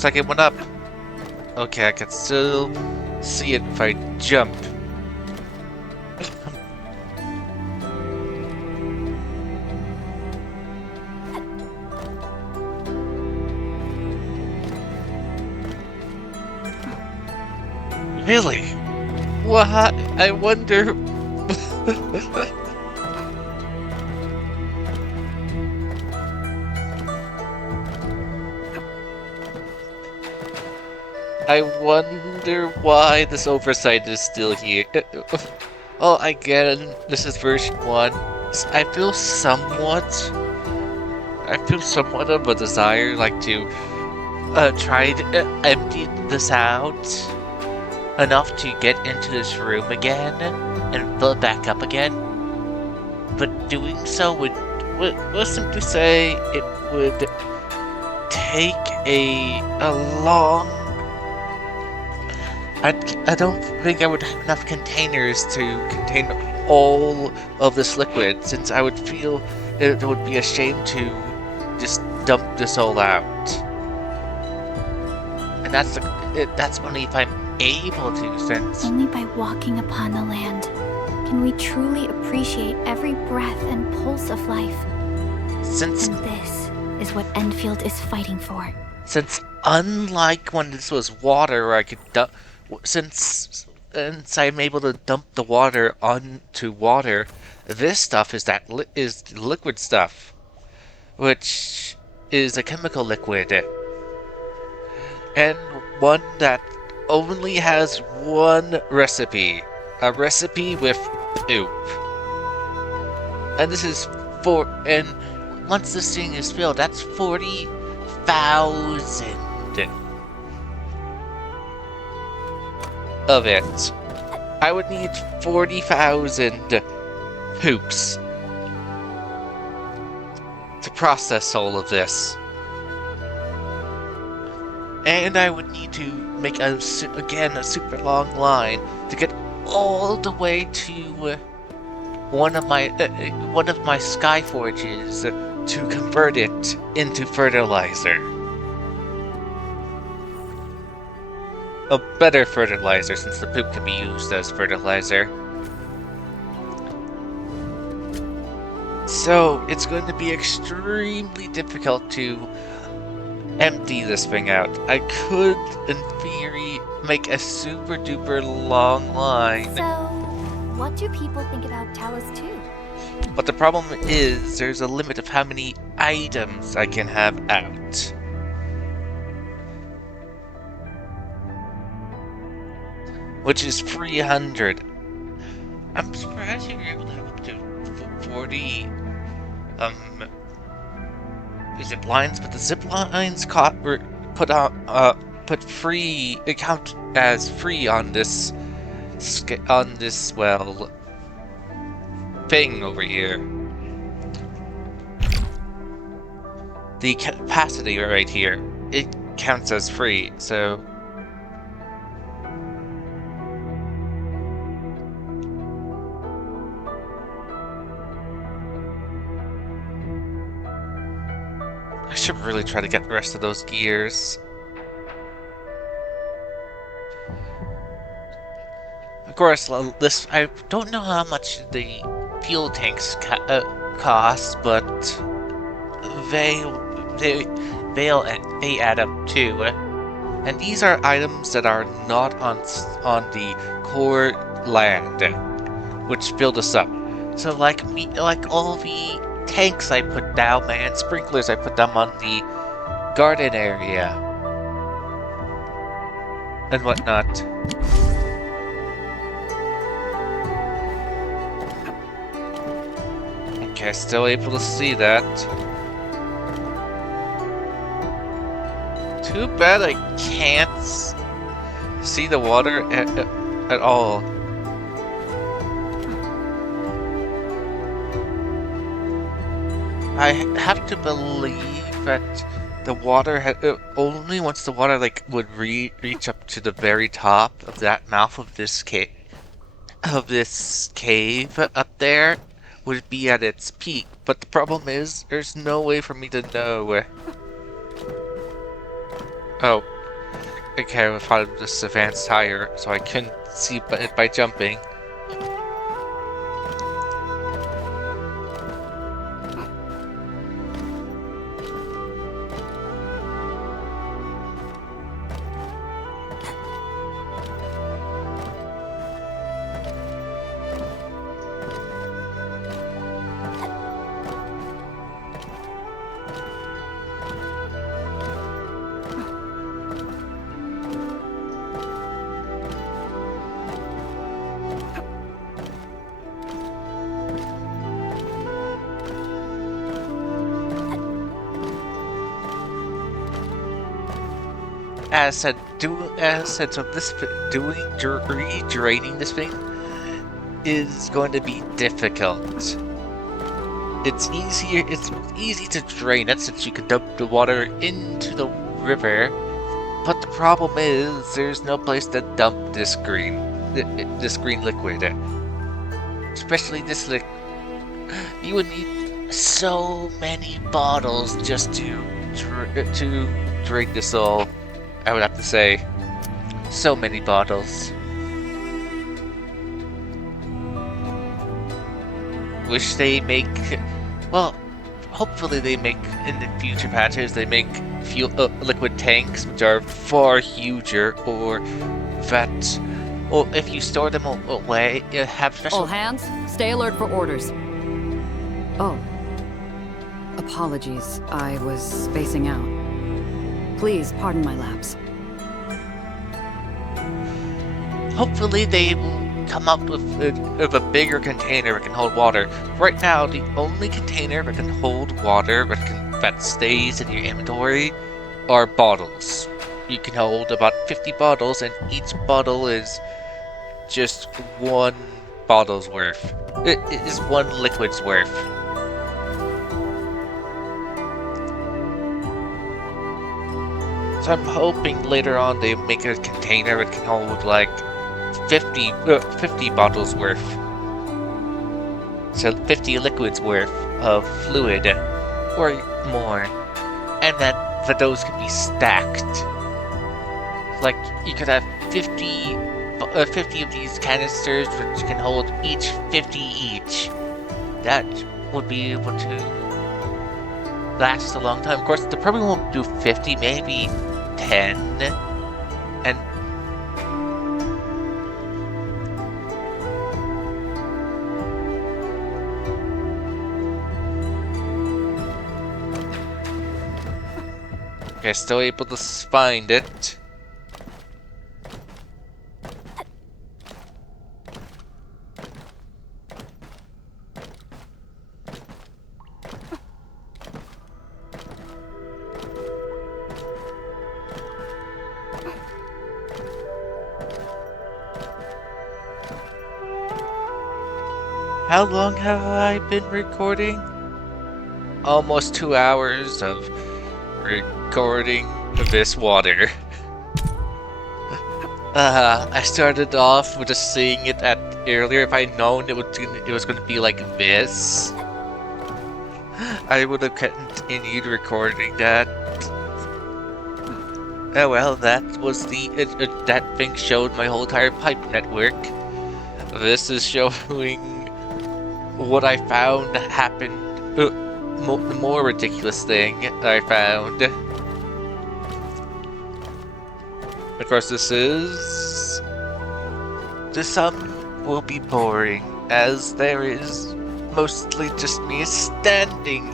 Looks like it went up. Okay, I can still see it if I jump. Really? What? I wonder. I wonder why this oversight is still here. Oh, again, this is version 1. I feel somewhat of a desire, like, to try to empty this out enough to get into this room again and fill it back up again. But doing so would simply say it would take a long. I don't think I would have enough containers to contain all of this liquid, since I would feel it would be a shame to just dump this all out. And that's only if I'm able to, since Only by walking upon the land can we truly appreciate every breath and pulse of life. since And this is what Enfield is fighting for. since unlike when this was water, where I could dump, since I'm able to dump the water onto water, this stuff is is liquid stuff, which is a chemical liquid, and one that only has one recipe, a recipe with poop. And this is and once this thing is filled, that's 40,000 of it. I would need 40,000 poops to process all of this. And I would need to make a super long line to get all the way to one of my sky forges to convert it into fertilizer. A better fertilizer, since the poop can be used as fertilizer. So it's going to be extremely difficult to empty this thing out. I could, in theory, make a super duper long line. So, what do people think about Talos 2? But the problem is, there's a limit of how many items I can have out. Which is 300. I'm surprised you were able to have up to 40 zip lines, but the zip lines were put free, count as free on this well thing over here. The capacity right here. it counts as free, so... I should really try to get the rest of those gears. Of course, this I don't know how much the fuel tanks cost, but they they add up too. And these are items that are not on the core land, which build us up. So like all the tanks I put down, and sprinklers I put them on the garden area and whatnot. Okay, still able to see that. Too bad I can't see the water at all. I have to believe that the water only once the water would reach up to the very top of that mouth of this cave up there would be at its peak. But the problem is there's no way for me to know. Oh, okay, I found this advanced higher, so I couldn't see by jumping. As I said, so redraining this thing is going to be difficult. It's easy to drain it since you can dump the water into the river, but the problem is there's no place to dump this green liquid. Especially this liquid. You would need so many bottles just to drink this all. I would have to say, so many bottles. Wish they make, well, hopefully they make, in the future patches, they make liquid tanks which are far huger, or if you store them away, you have special... All hands, stay alert for orders. Oh. Apologies, I was spacing out. Please pardon my lapse. Hopefully they will come up with a bigger container that can hold water. Right now, the only container that can hold water that stays in your inventory are bottles. You can hold about 50 bottles, and each bottle is just one bottle's worth. It is one liquid's worth. So I'm hoping later on they make a container that can hold like 50 bottles worth. So 50 liquids worth of fluid or more. And that those can be stacked. Like you could have 50 of these canisters which can hold each 50 each. That would be able to last a long time. Of course, they probably won't do 50, maybe 10, and okay, still able to find it. How long have I been recording? Almost 2 hours of recording this water. I started off with just seeing it at earlier. If I'd known it was going to be like this, I would have continued recording that. Oh well, that was that thing showed my whole entire pipe network. This is showing what I found happened. The more ridiculous thing I found. Of course, this will be boring, as there is mostly just me standing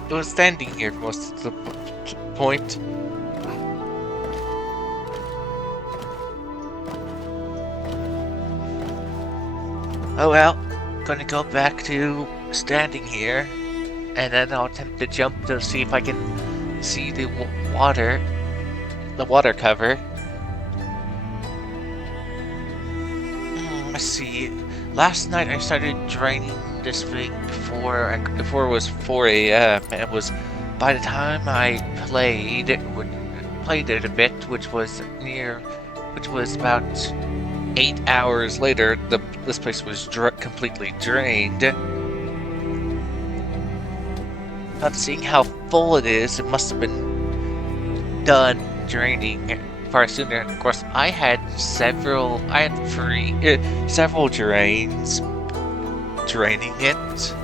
here for most of the point. Oh well, gonna go back to standing here, and then I'll attempt to jump to see if I can see the water cover. Let's see. Last night I started draining this thing before it was 4 a.m. and it was, by the time I played it a bit, which was about 8 hours later, this place was completely drained. Not seeing how full it is, it must have been done draining far sooner. Of course, I had several drains draining it.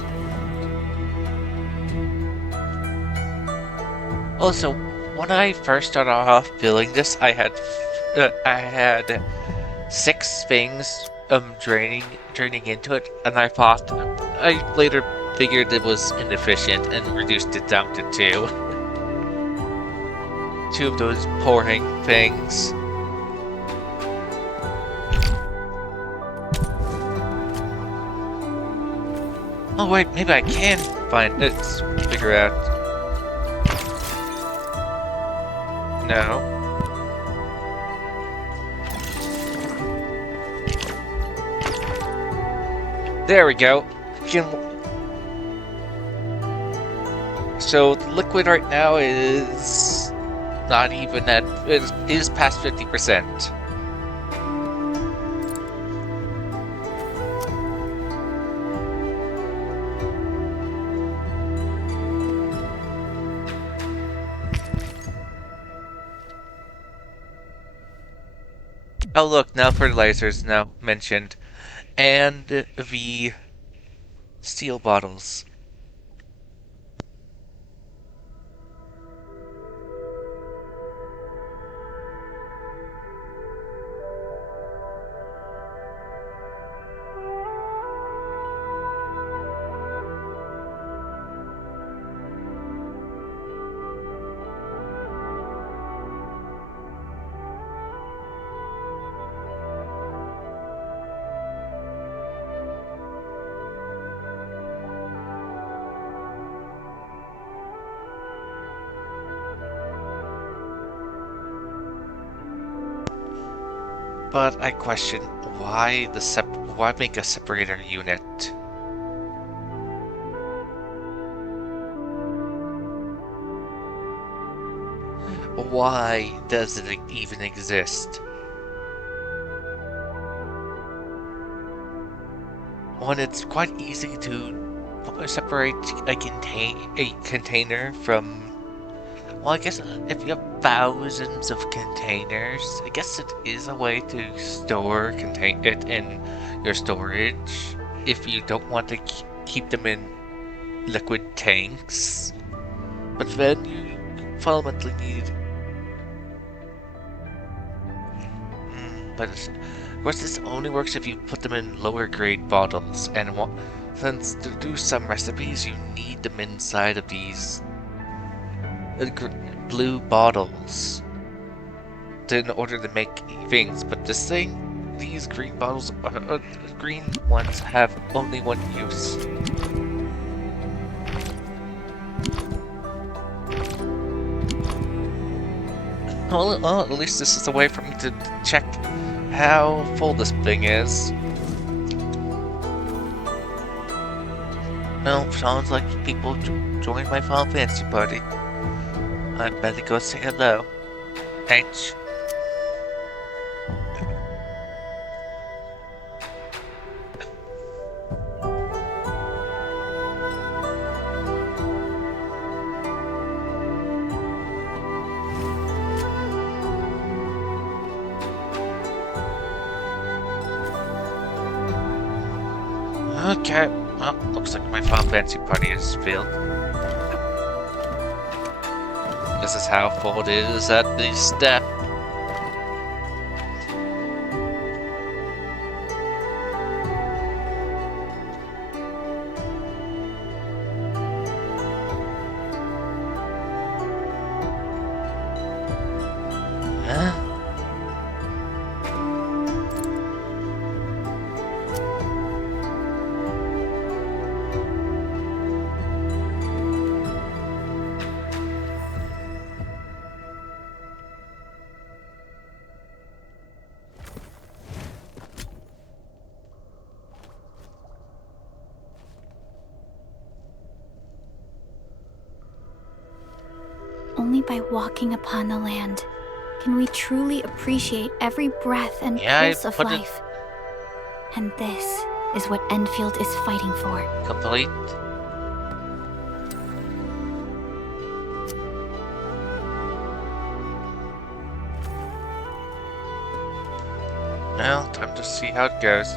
Also, when I first started off filling this, I had 6 things draining into it, and I later figured it was inefficient and reduced it down to 2. 2 of those pouring things. Oh wait, maybe I can figure out. No. There we go. So the liquid right now is not even is past 50%. Oh look, now fertilizers now mentioned. And the steel bottles. But I question why make a separator unit? Why does it even exist? When it's quite easy to separate a container from. Well, I guess if you have thousands of containers, I guess it is a way to store it in your storage if you don't want to keep them in liquid tanks. But then you fundamentally need. But of course, this only works if you put them in lower grade bottles, and since to do some recipes, you need them inside of these blue bottles in order to make things. But these green bottles, green ones have only one use. Well, at least this is a way for me to check how full this thing is. Well, sounds like people joined my Final Fantasy party. I better go say hello. H. Okay, well, looks like my Final Fantasy party is filled. This is how full it is at the step. Huh? Only by walking upon the land can we truly appreciate every breath and pulse of life. And this is what Enfield is fighting for. Complete. Well, time to see how it goes.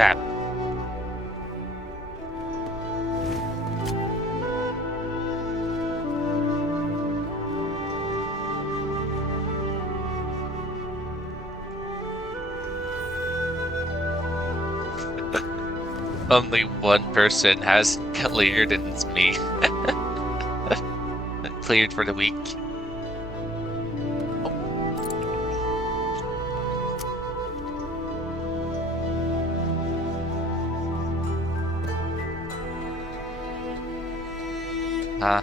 Ah. Only one person has cleared, and it's me. Cleared for the week. Huh.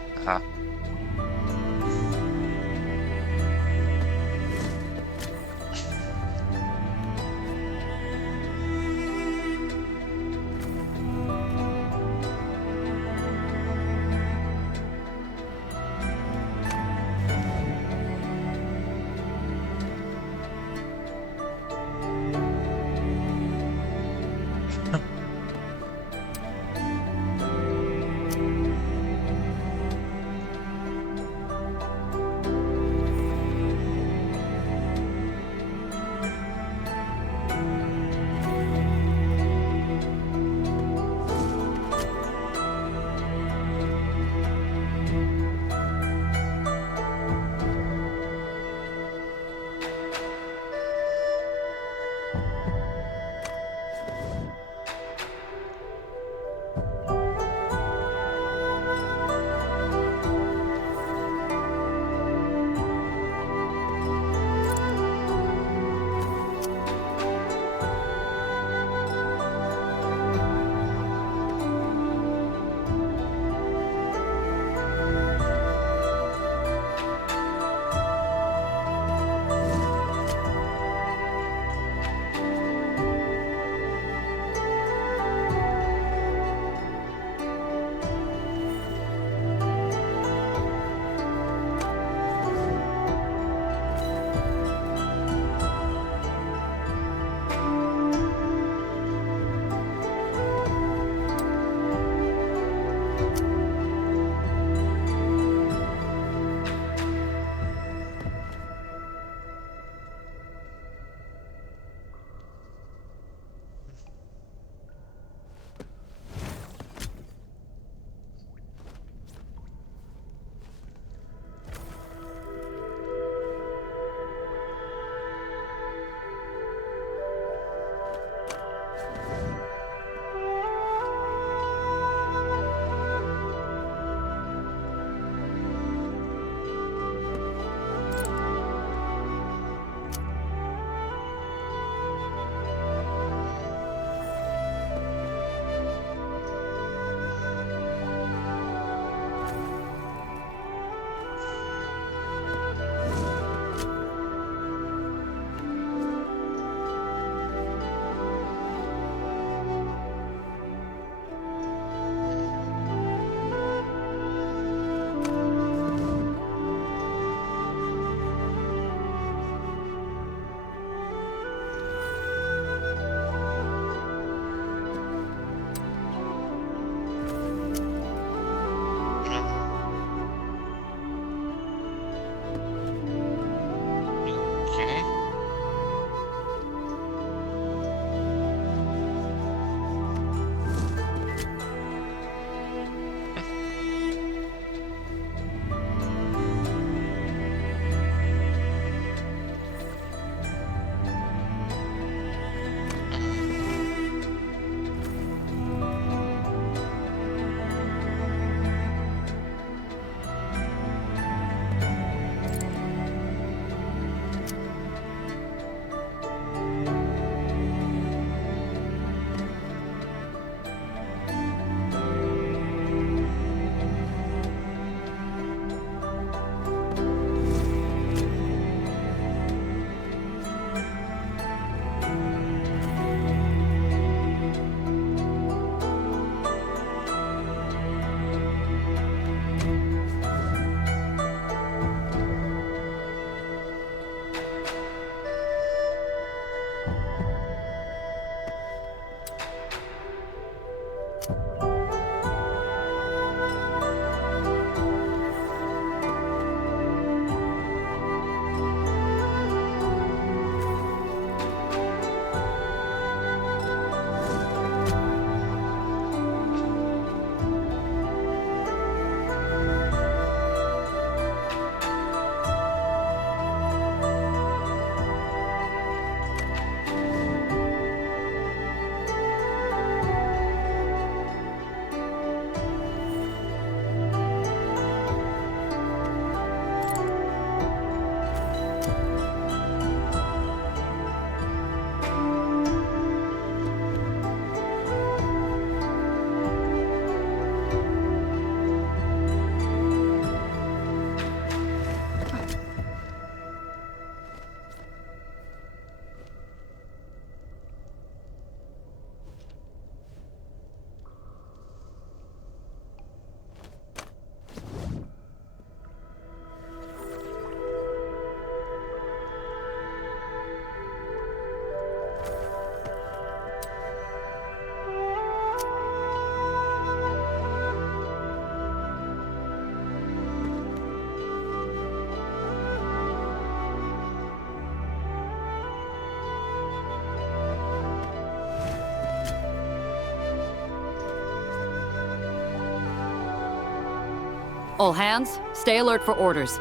All hands, stay alert for orders.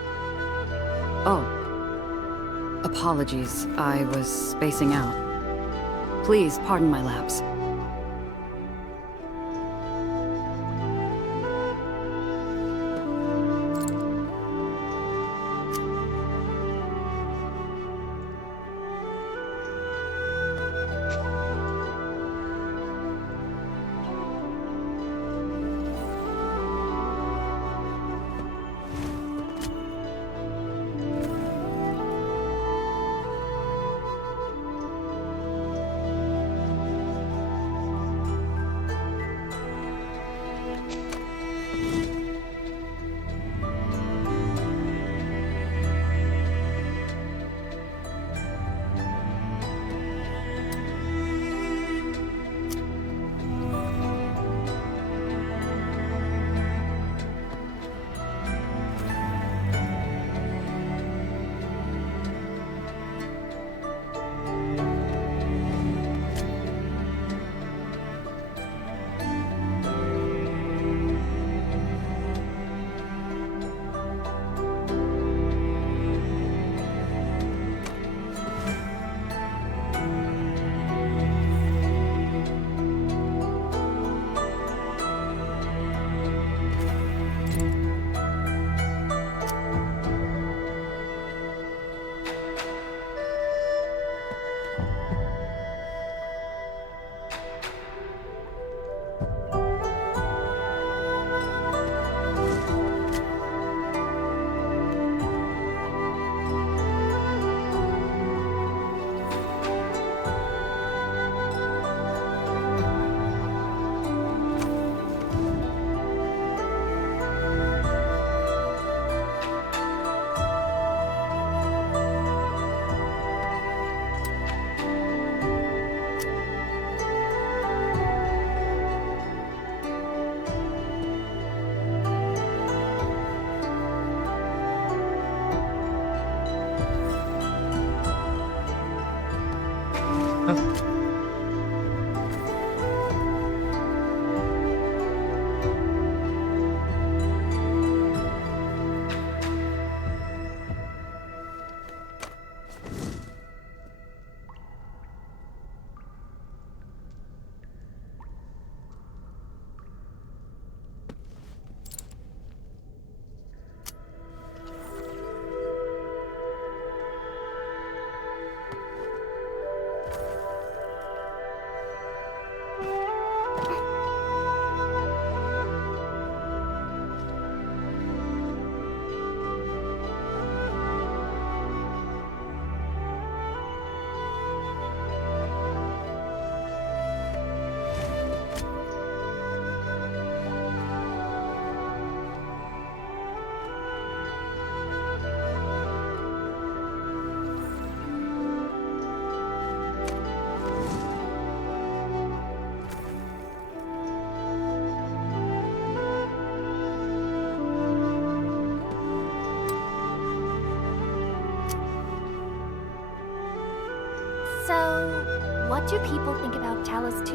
Oh. Apologies, I was spacing out. Please pardon my lapse. So, what do people think about Talos 2?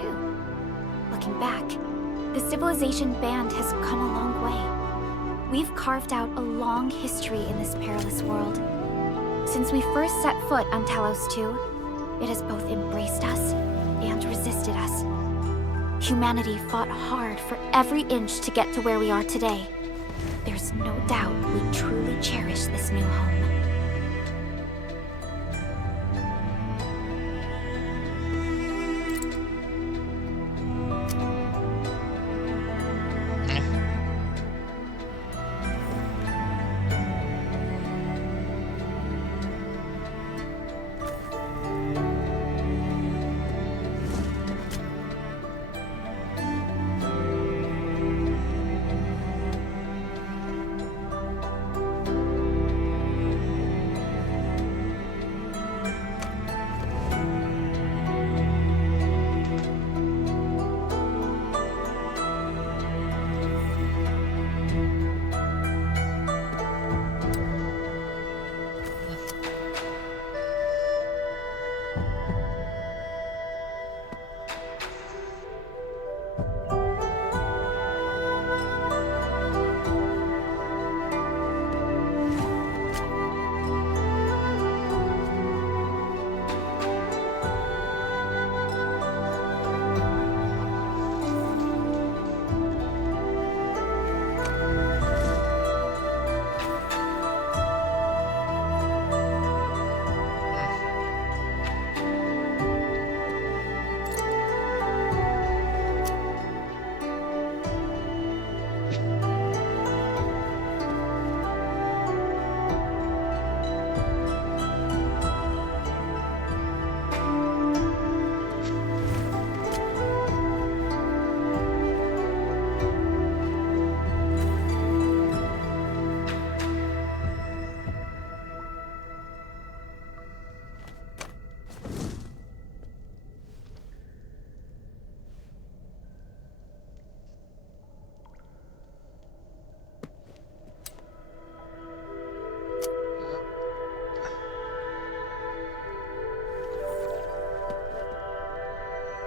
Looking back, the civilization band has come a long way. We've carved out a long history in this perilous world. Since we first set foot on Talos 2, it has both embraced us and resisted us. Humanity fought hard for every inch to get to where we are today. There's no doubt we truly cherish this new home.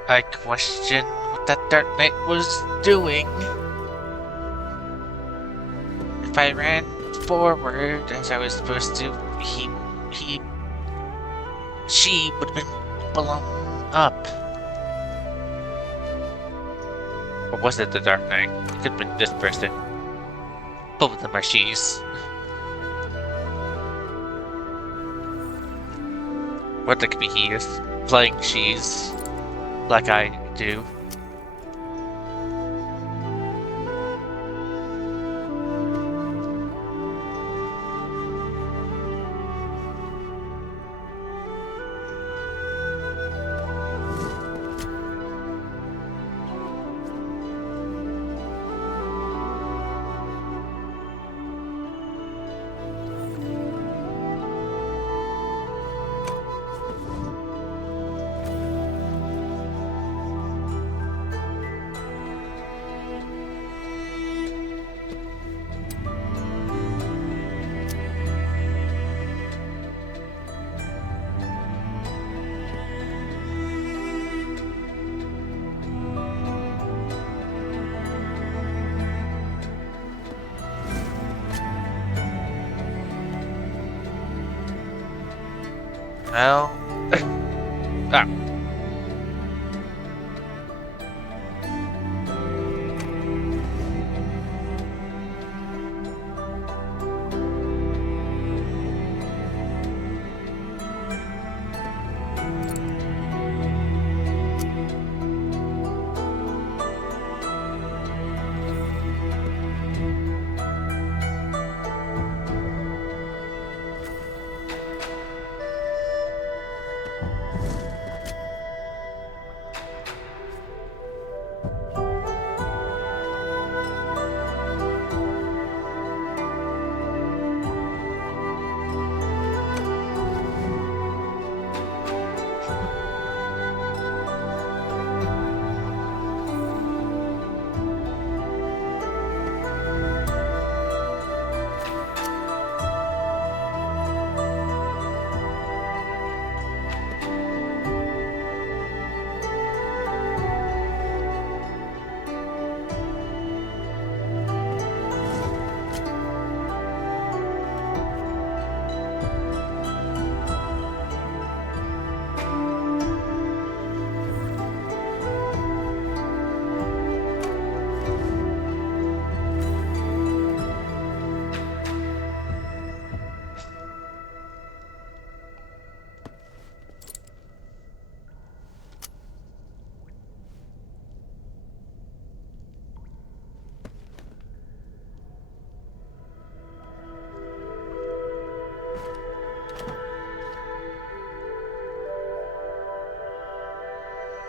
I question what that Dark Knight was doing. If I ran forward as I was supposed to, she would have been blown up. Or was it the Dark Knight? It could have been this person. Both of them are she's. Or that could be he is playing she's like I do. Well, ah.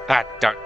Ah, darn.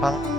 Well,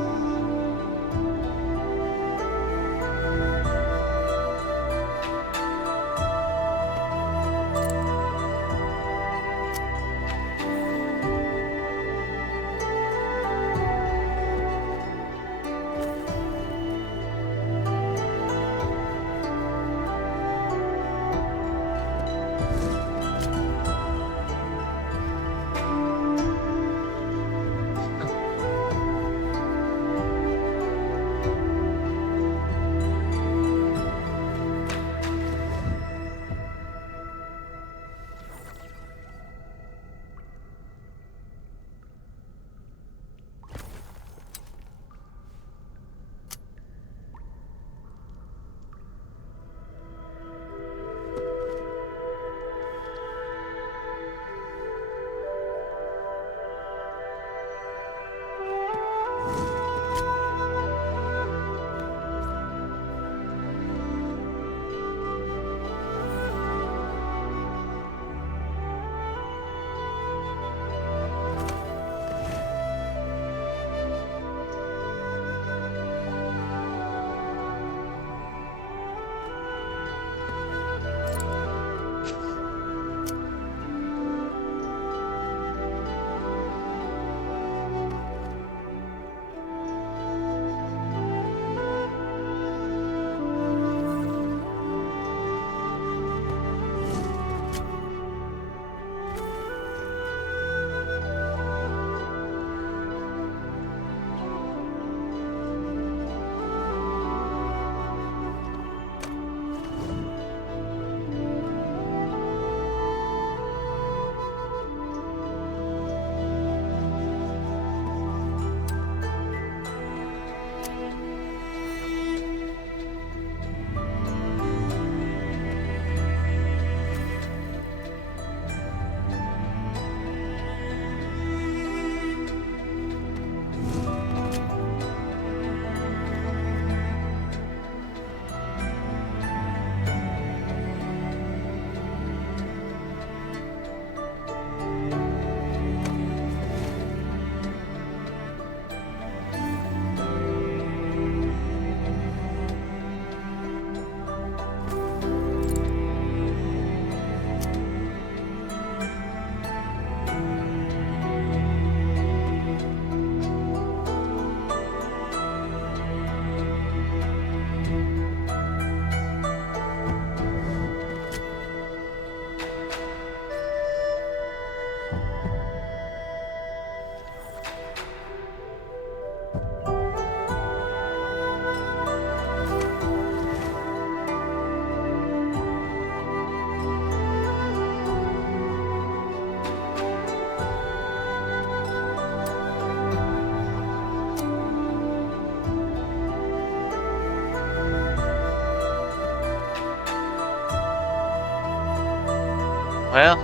well,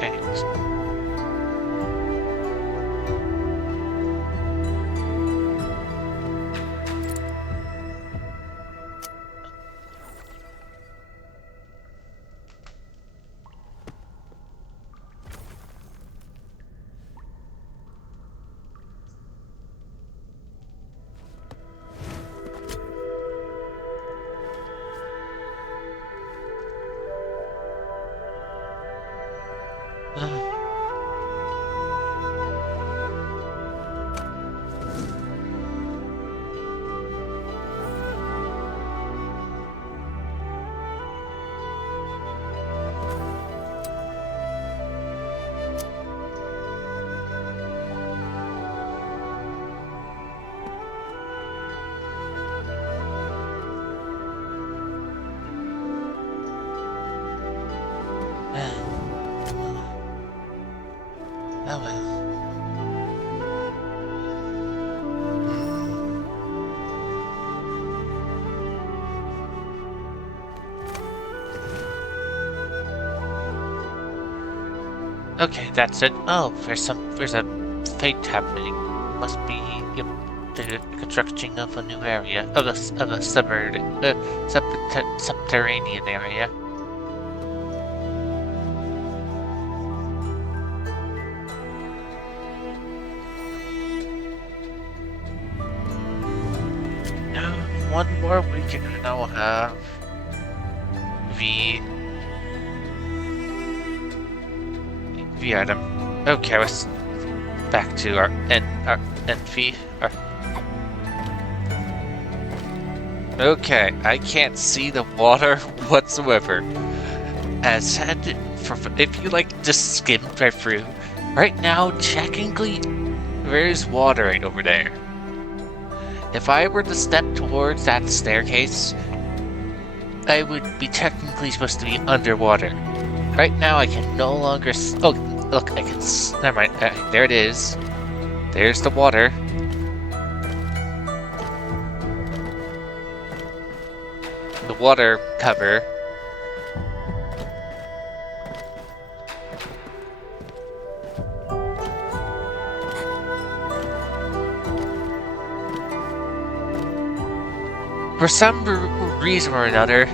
thanks. Oh well. Okay, that's it. Oh, there's a fate happening. Must be yep, the construction of a new area of a subterranean area. One more week and I will have the item. Okay, let's back to our end fee. Okay, I can't see the water whatsoever. As said, if you like just skim right through, right now technically there's water right over there. If I were to step towards that staircase, I would be technically supposed to be underwater. Right now I can no longer oh, look, I can never mind, there it is. There's the water. The water cover. For some reason or another,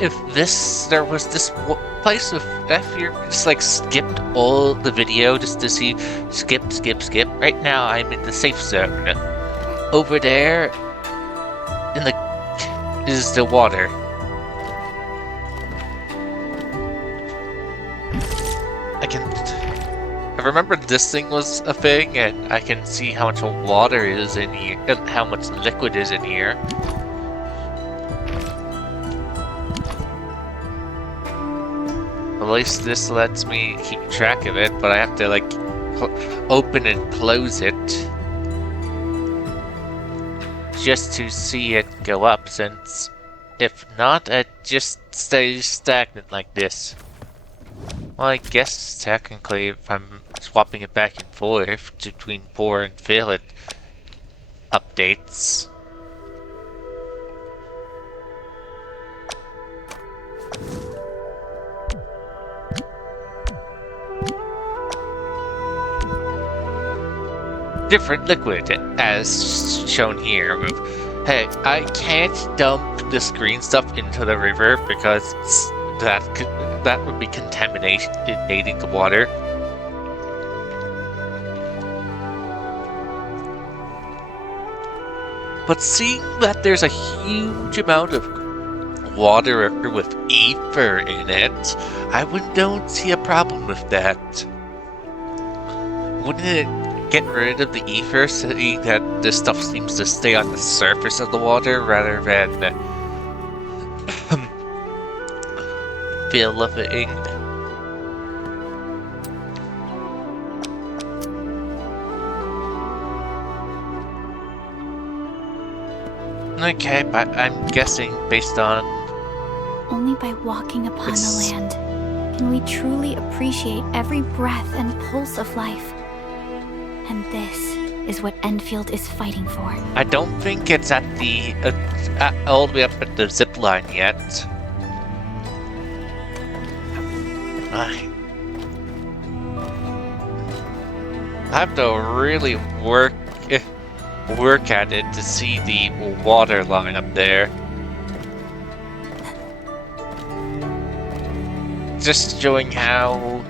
if there was this place if you just like skipped all the video just to see skip. Right now I'm in the safe zone. Over there, is the water. I remember this thing was a thing, and I can see how much water is in here, and how much liquid is in here. At least this lets me keep track of it, but I have to like open and close it just to see it go up, since if not, it just stays stagnant like this. Well, I guess technically if I'm swapping it back and forth between pour and fill it updates. Different liquid, as shown here. Hey, I can't dump this green stuff into the river because that would be contaminating the water. But seeing that there's a huge amount of water with ether in it, I don't see a problem with that. Wouldn't it get rid of the ether, seeing that this stuff seems to stay on the surface of the water rather than filling? Okay, but I'm guessing based on... Only by walking upon the land can we truly appreciate every breath and pulse of life. And this is what Enfield is fighting for. I don't think it's at the all the way up at the zip line yet. I have to really work at it to see the water line up there. Just showing how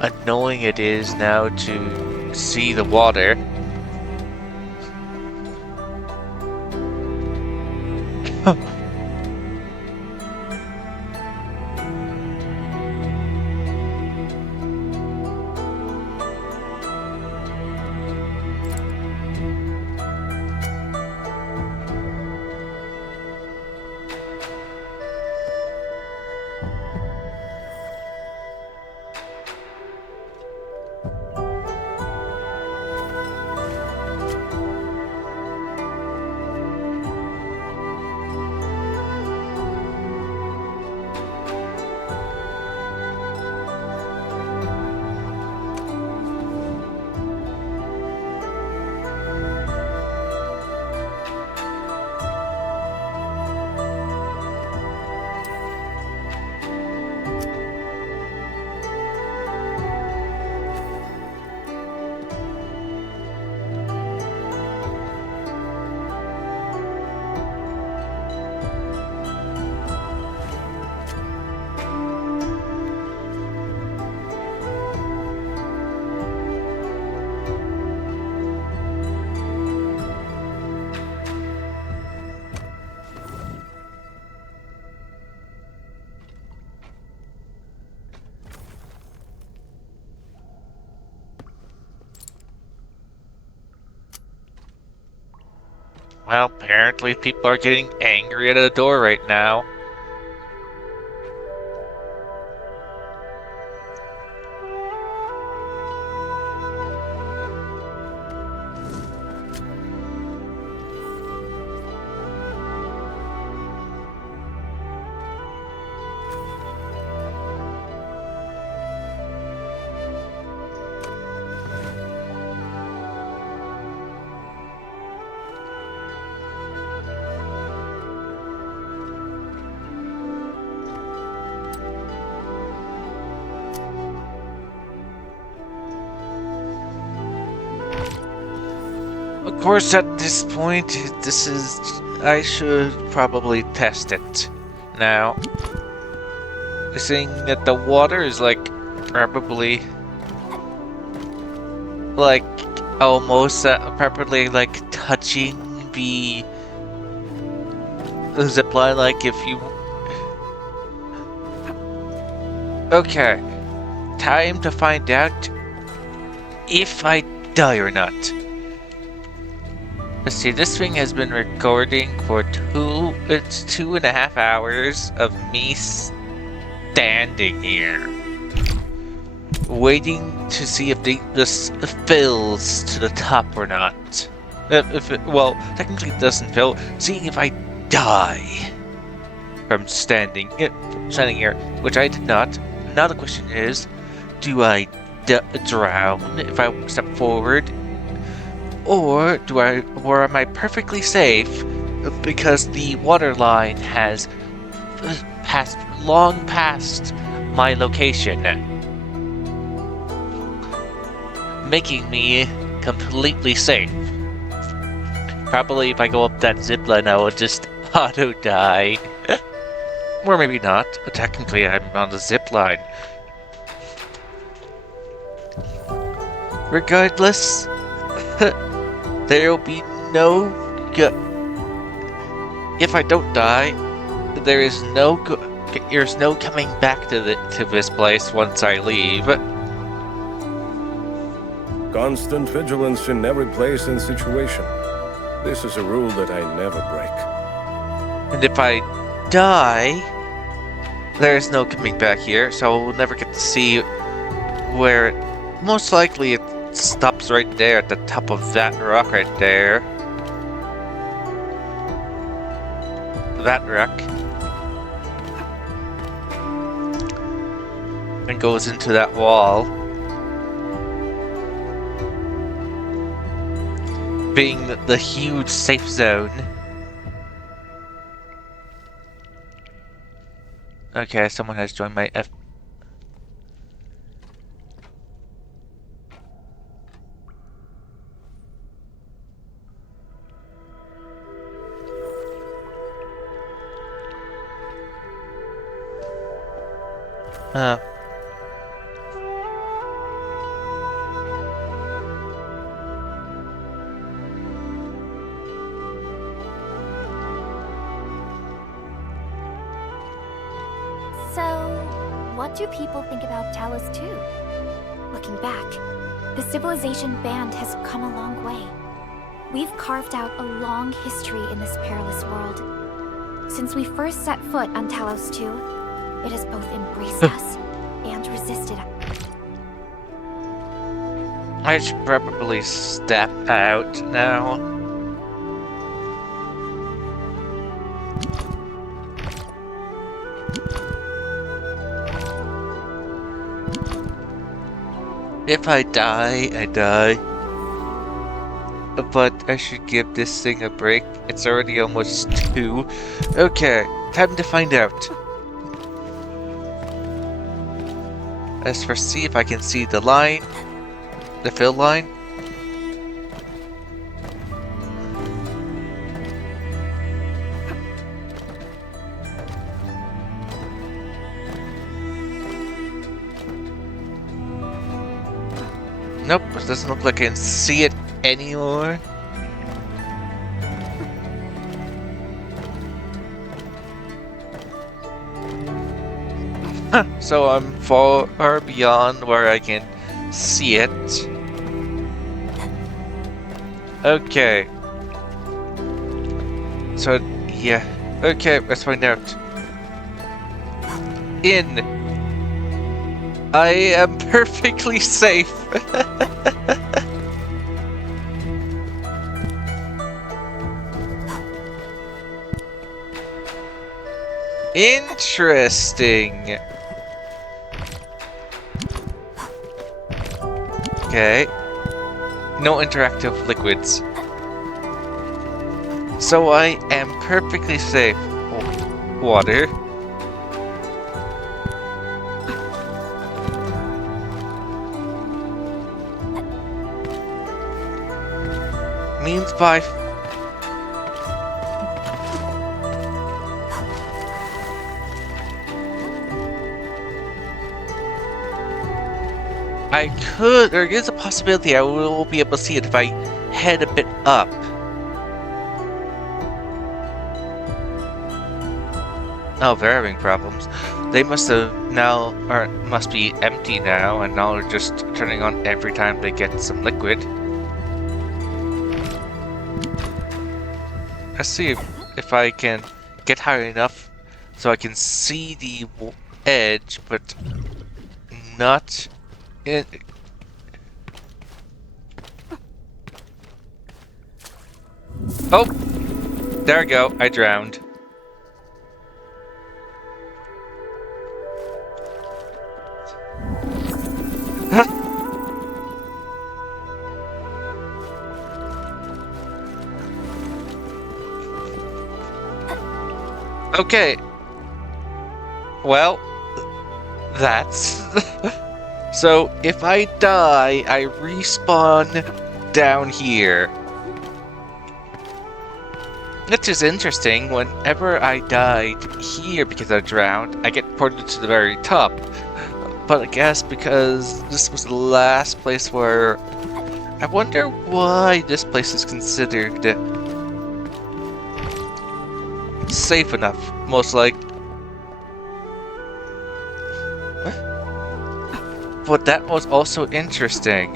annoying it is now to see the water. Well, apparently people are getting angry at the door right now. Of course, at this point, I should probably test it. Now, seeing that the water is probably almost probably touching the zipline, if you... Okay, time to find out if I die or not. Let's see, this thing has been recording for 2.5 hours of me standing here, waiting to see if this fills to the top or not. Well, technically it doesn't fill, seeing if I die from standing here, which I did not. Now the question is, do I drown if I step forward? Or am I perfectly safe because the water line has long past my location, making me completely safe? Probably if I go up that zipline, I will just auto die. Or maybe not. Technically, I'm on the zipline. Regardless, there'll be no if I don't die, there's no coming back to this place once I leave. Constant vigilance in every place and situation. This is a rule that I never break. And if I die, there's no coming back here, so we'll never get to see where it... Most likely it stops right there at the top of that rock right there. That rock. And goes into that wall. Being the huge safe zone. Okay, someone has joined my So, what do people think about Talos 2? Looking back, the civilization band has come a long way. We've carved out a long history in this perilous world. Since we first set foot on Talos 2, it has both embraced us and resisted us. I should probably step out now. If I die, I die. But I should give this thing a break. It's already almost 2. Okay, time to find out. Let's first see if I can see the line. The fill line. Nope, it doesn't look like I can see it anymore. So I'm far beyond where I can see it. Okay. So, yeah. Okay, let's find out. In. I am perfectly safe. Interesting. Okay. No interactive liquids. So I am perfectly safe. Water. Means by... there is a possibility I will be able to see it if I head a bit up. Oh, they're having problems. They must have now, or must be empty now, and now they're just turning on every time they get some liquid. Let's see if I can get high enough so I can see the edge, but not in... Oh! There I go, I drowned. Okay. Well, that's... So, if I die, I respawn down here. Which is interesting. Whenever I died here because I drowned, I get ported to the very top. But I guess because this was the last place where... I wonder why this place is considered safe enough, most like. But that was also interesting.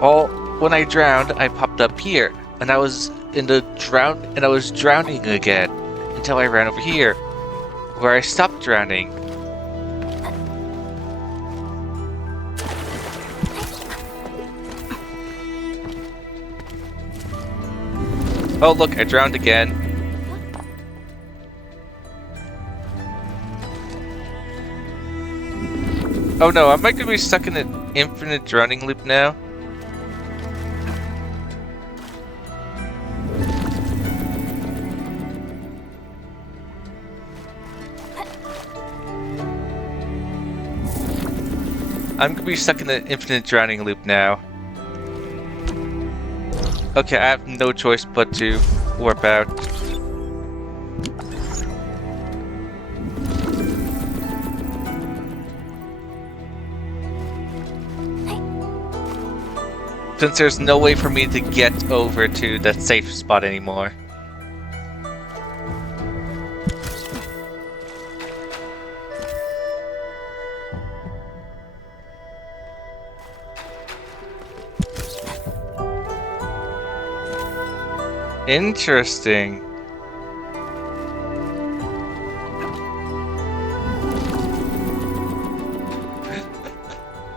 When I drowned, I popped up here, and I was I was drowning again until I ran over here, where I stopped drowning. Oh look, I drowned again. Oh no, am I gonna be stuck in an infinite drowning loop now? I'm gonna be stuck in an infinite drowning loop now. Okay, I have no choice but to warp out. Since there's no way for me to get over to that safe spot anymore. Interesting.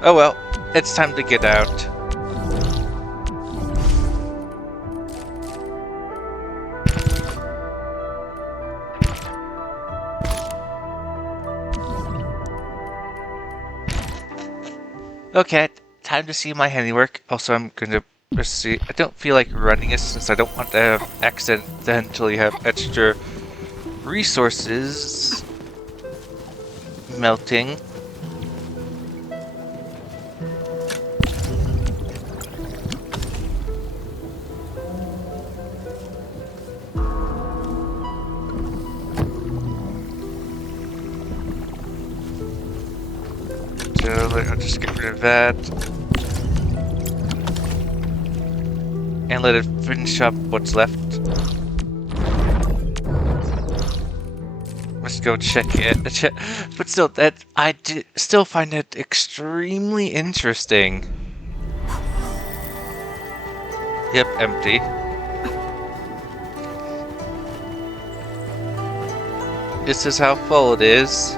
Oh well, it's time to get out. Okay, time to see my handiwork. Also, I'm gonna proceed. I don't feel like running it since I don't want to accidentally have extra resources melting. So I'll just get rid of that. And let it finish up what's left. Let's go check it. But still, still find it extremely interesting. Yep, empty. This is how full it is.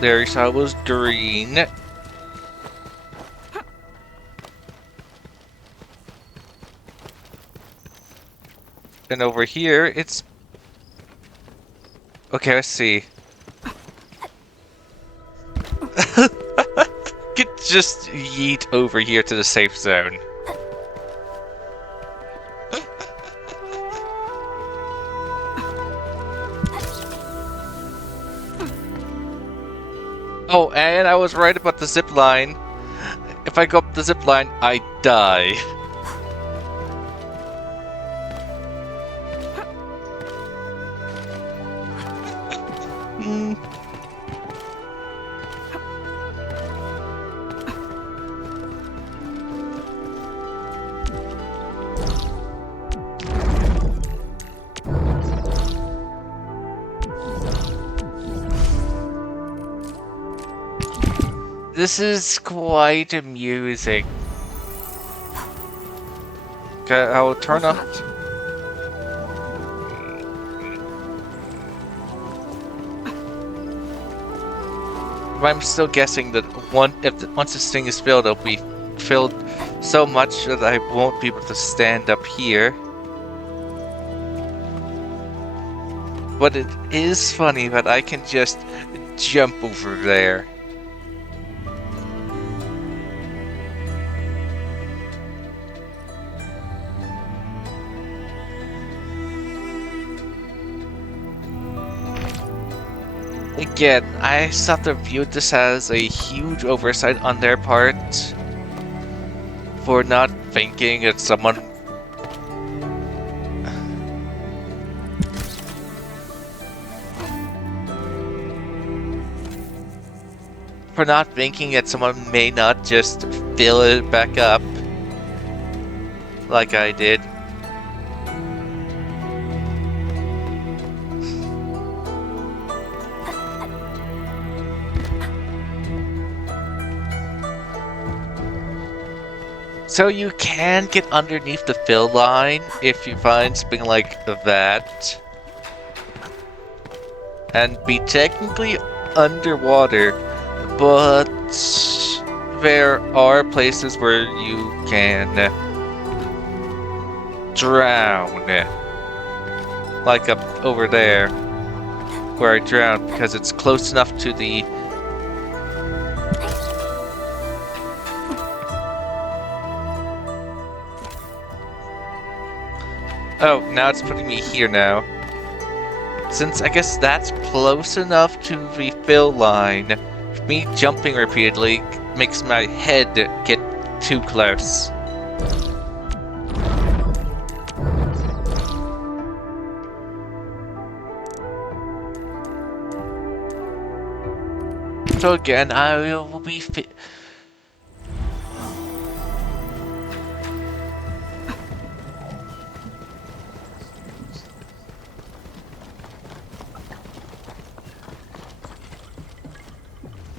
There you saw it was green. And over here, it's... Okay, let's see. Could just yeet over here to the safe zone. Oh, and I was right about the zip line. If I go up the zip line, I die. This is quite amusing. Okay, I will turn off. I'm still guessing that once this thing is filled, it'll be filled so much that I won't be able to stand up here. But it is funny that I can just jump over there. Again, I sort of viewed this as a huge oversight on their part for not thinking that someone may not just fill it back up like I did. So you can get underneath the fill line if you find something like that. And be technically underwater, but there are places where you can drown. Like up over there, where I drowned because it's close enough to the... Oh, now it's putting me here now. Since I guess that's close enough to the fill line, me jumping repeatedly makes my head get too close. So again, I will be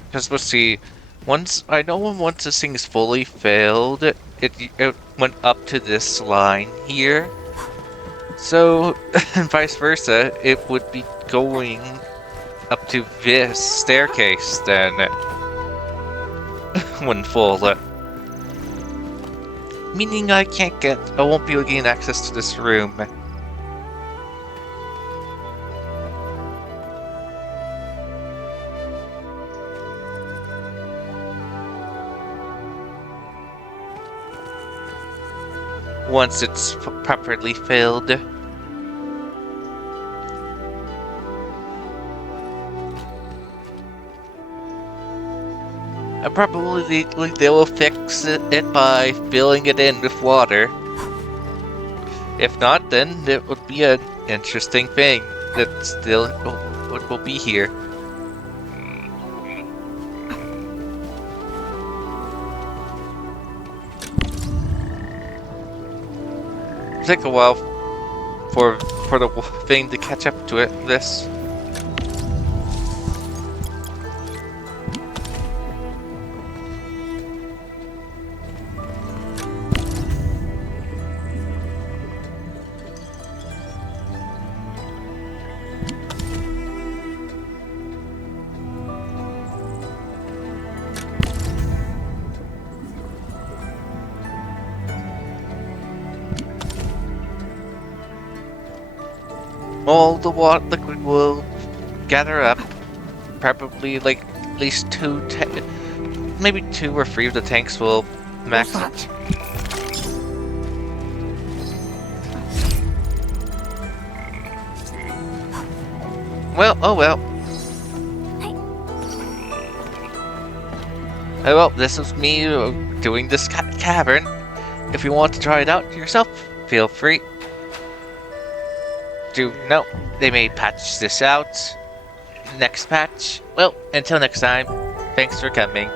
because we'll see, once this thing is fully filled, it went up to this line here. So, and vice versa, it would be going up to this staircase then, when full. Meaning I won't be able to gain access to this room. Once it's properly filled. And probably they will fix it by filling it in with water. If not, then it would be an interesting thing that still will be here. Take a while for the thing to catch up to it. all the water liquid will gather up. Probably like at least maybe 2 or 3 of the tanks will max it. Well, oh well. Oh well, this is me doing this cavern. If you want to try it out yourself, feel free. No, they may patch this out. Next patch. Well, until next time, thanks for coming.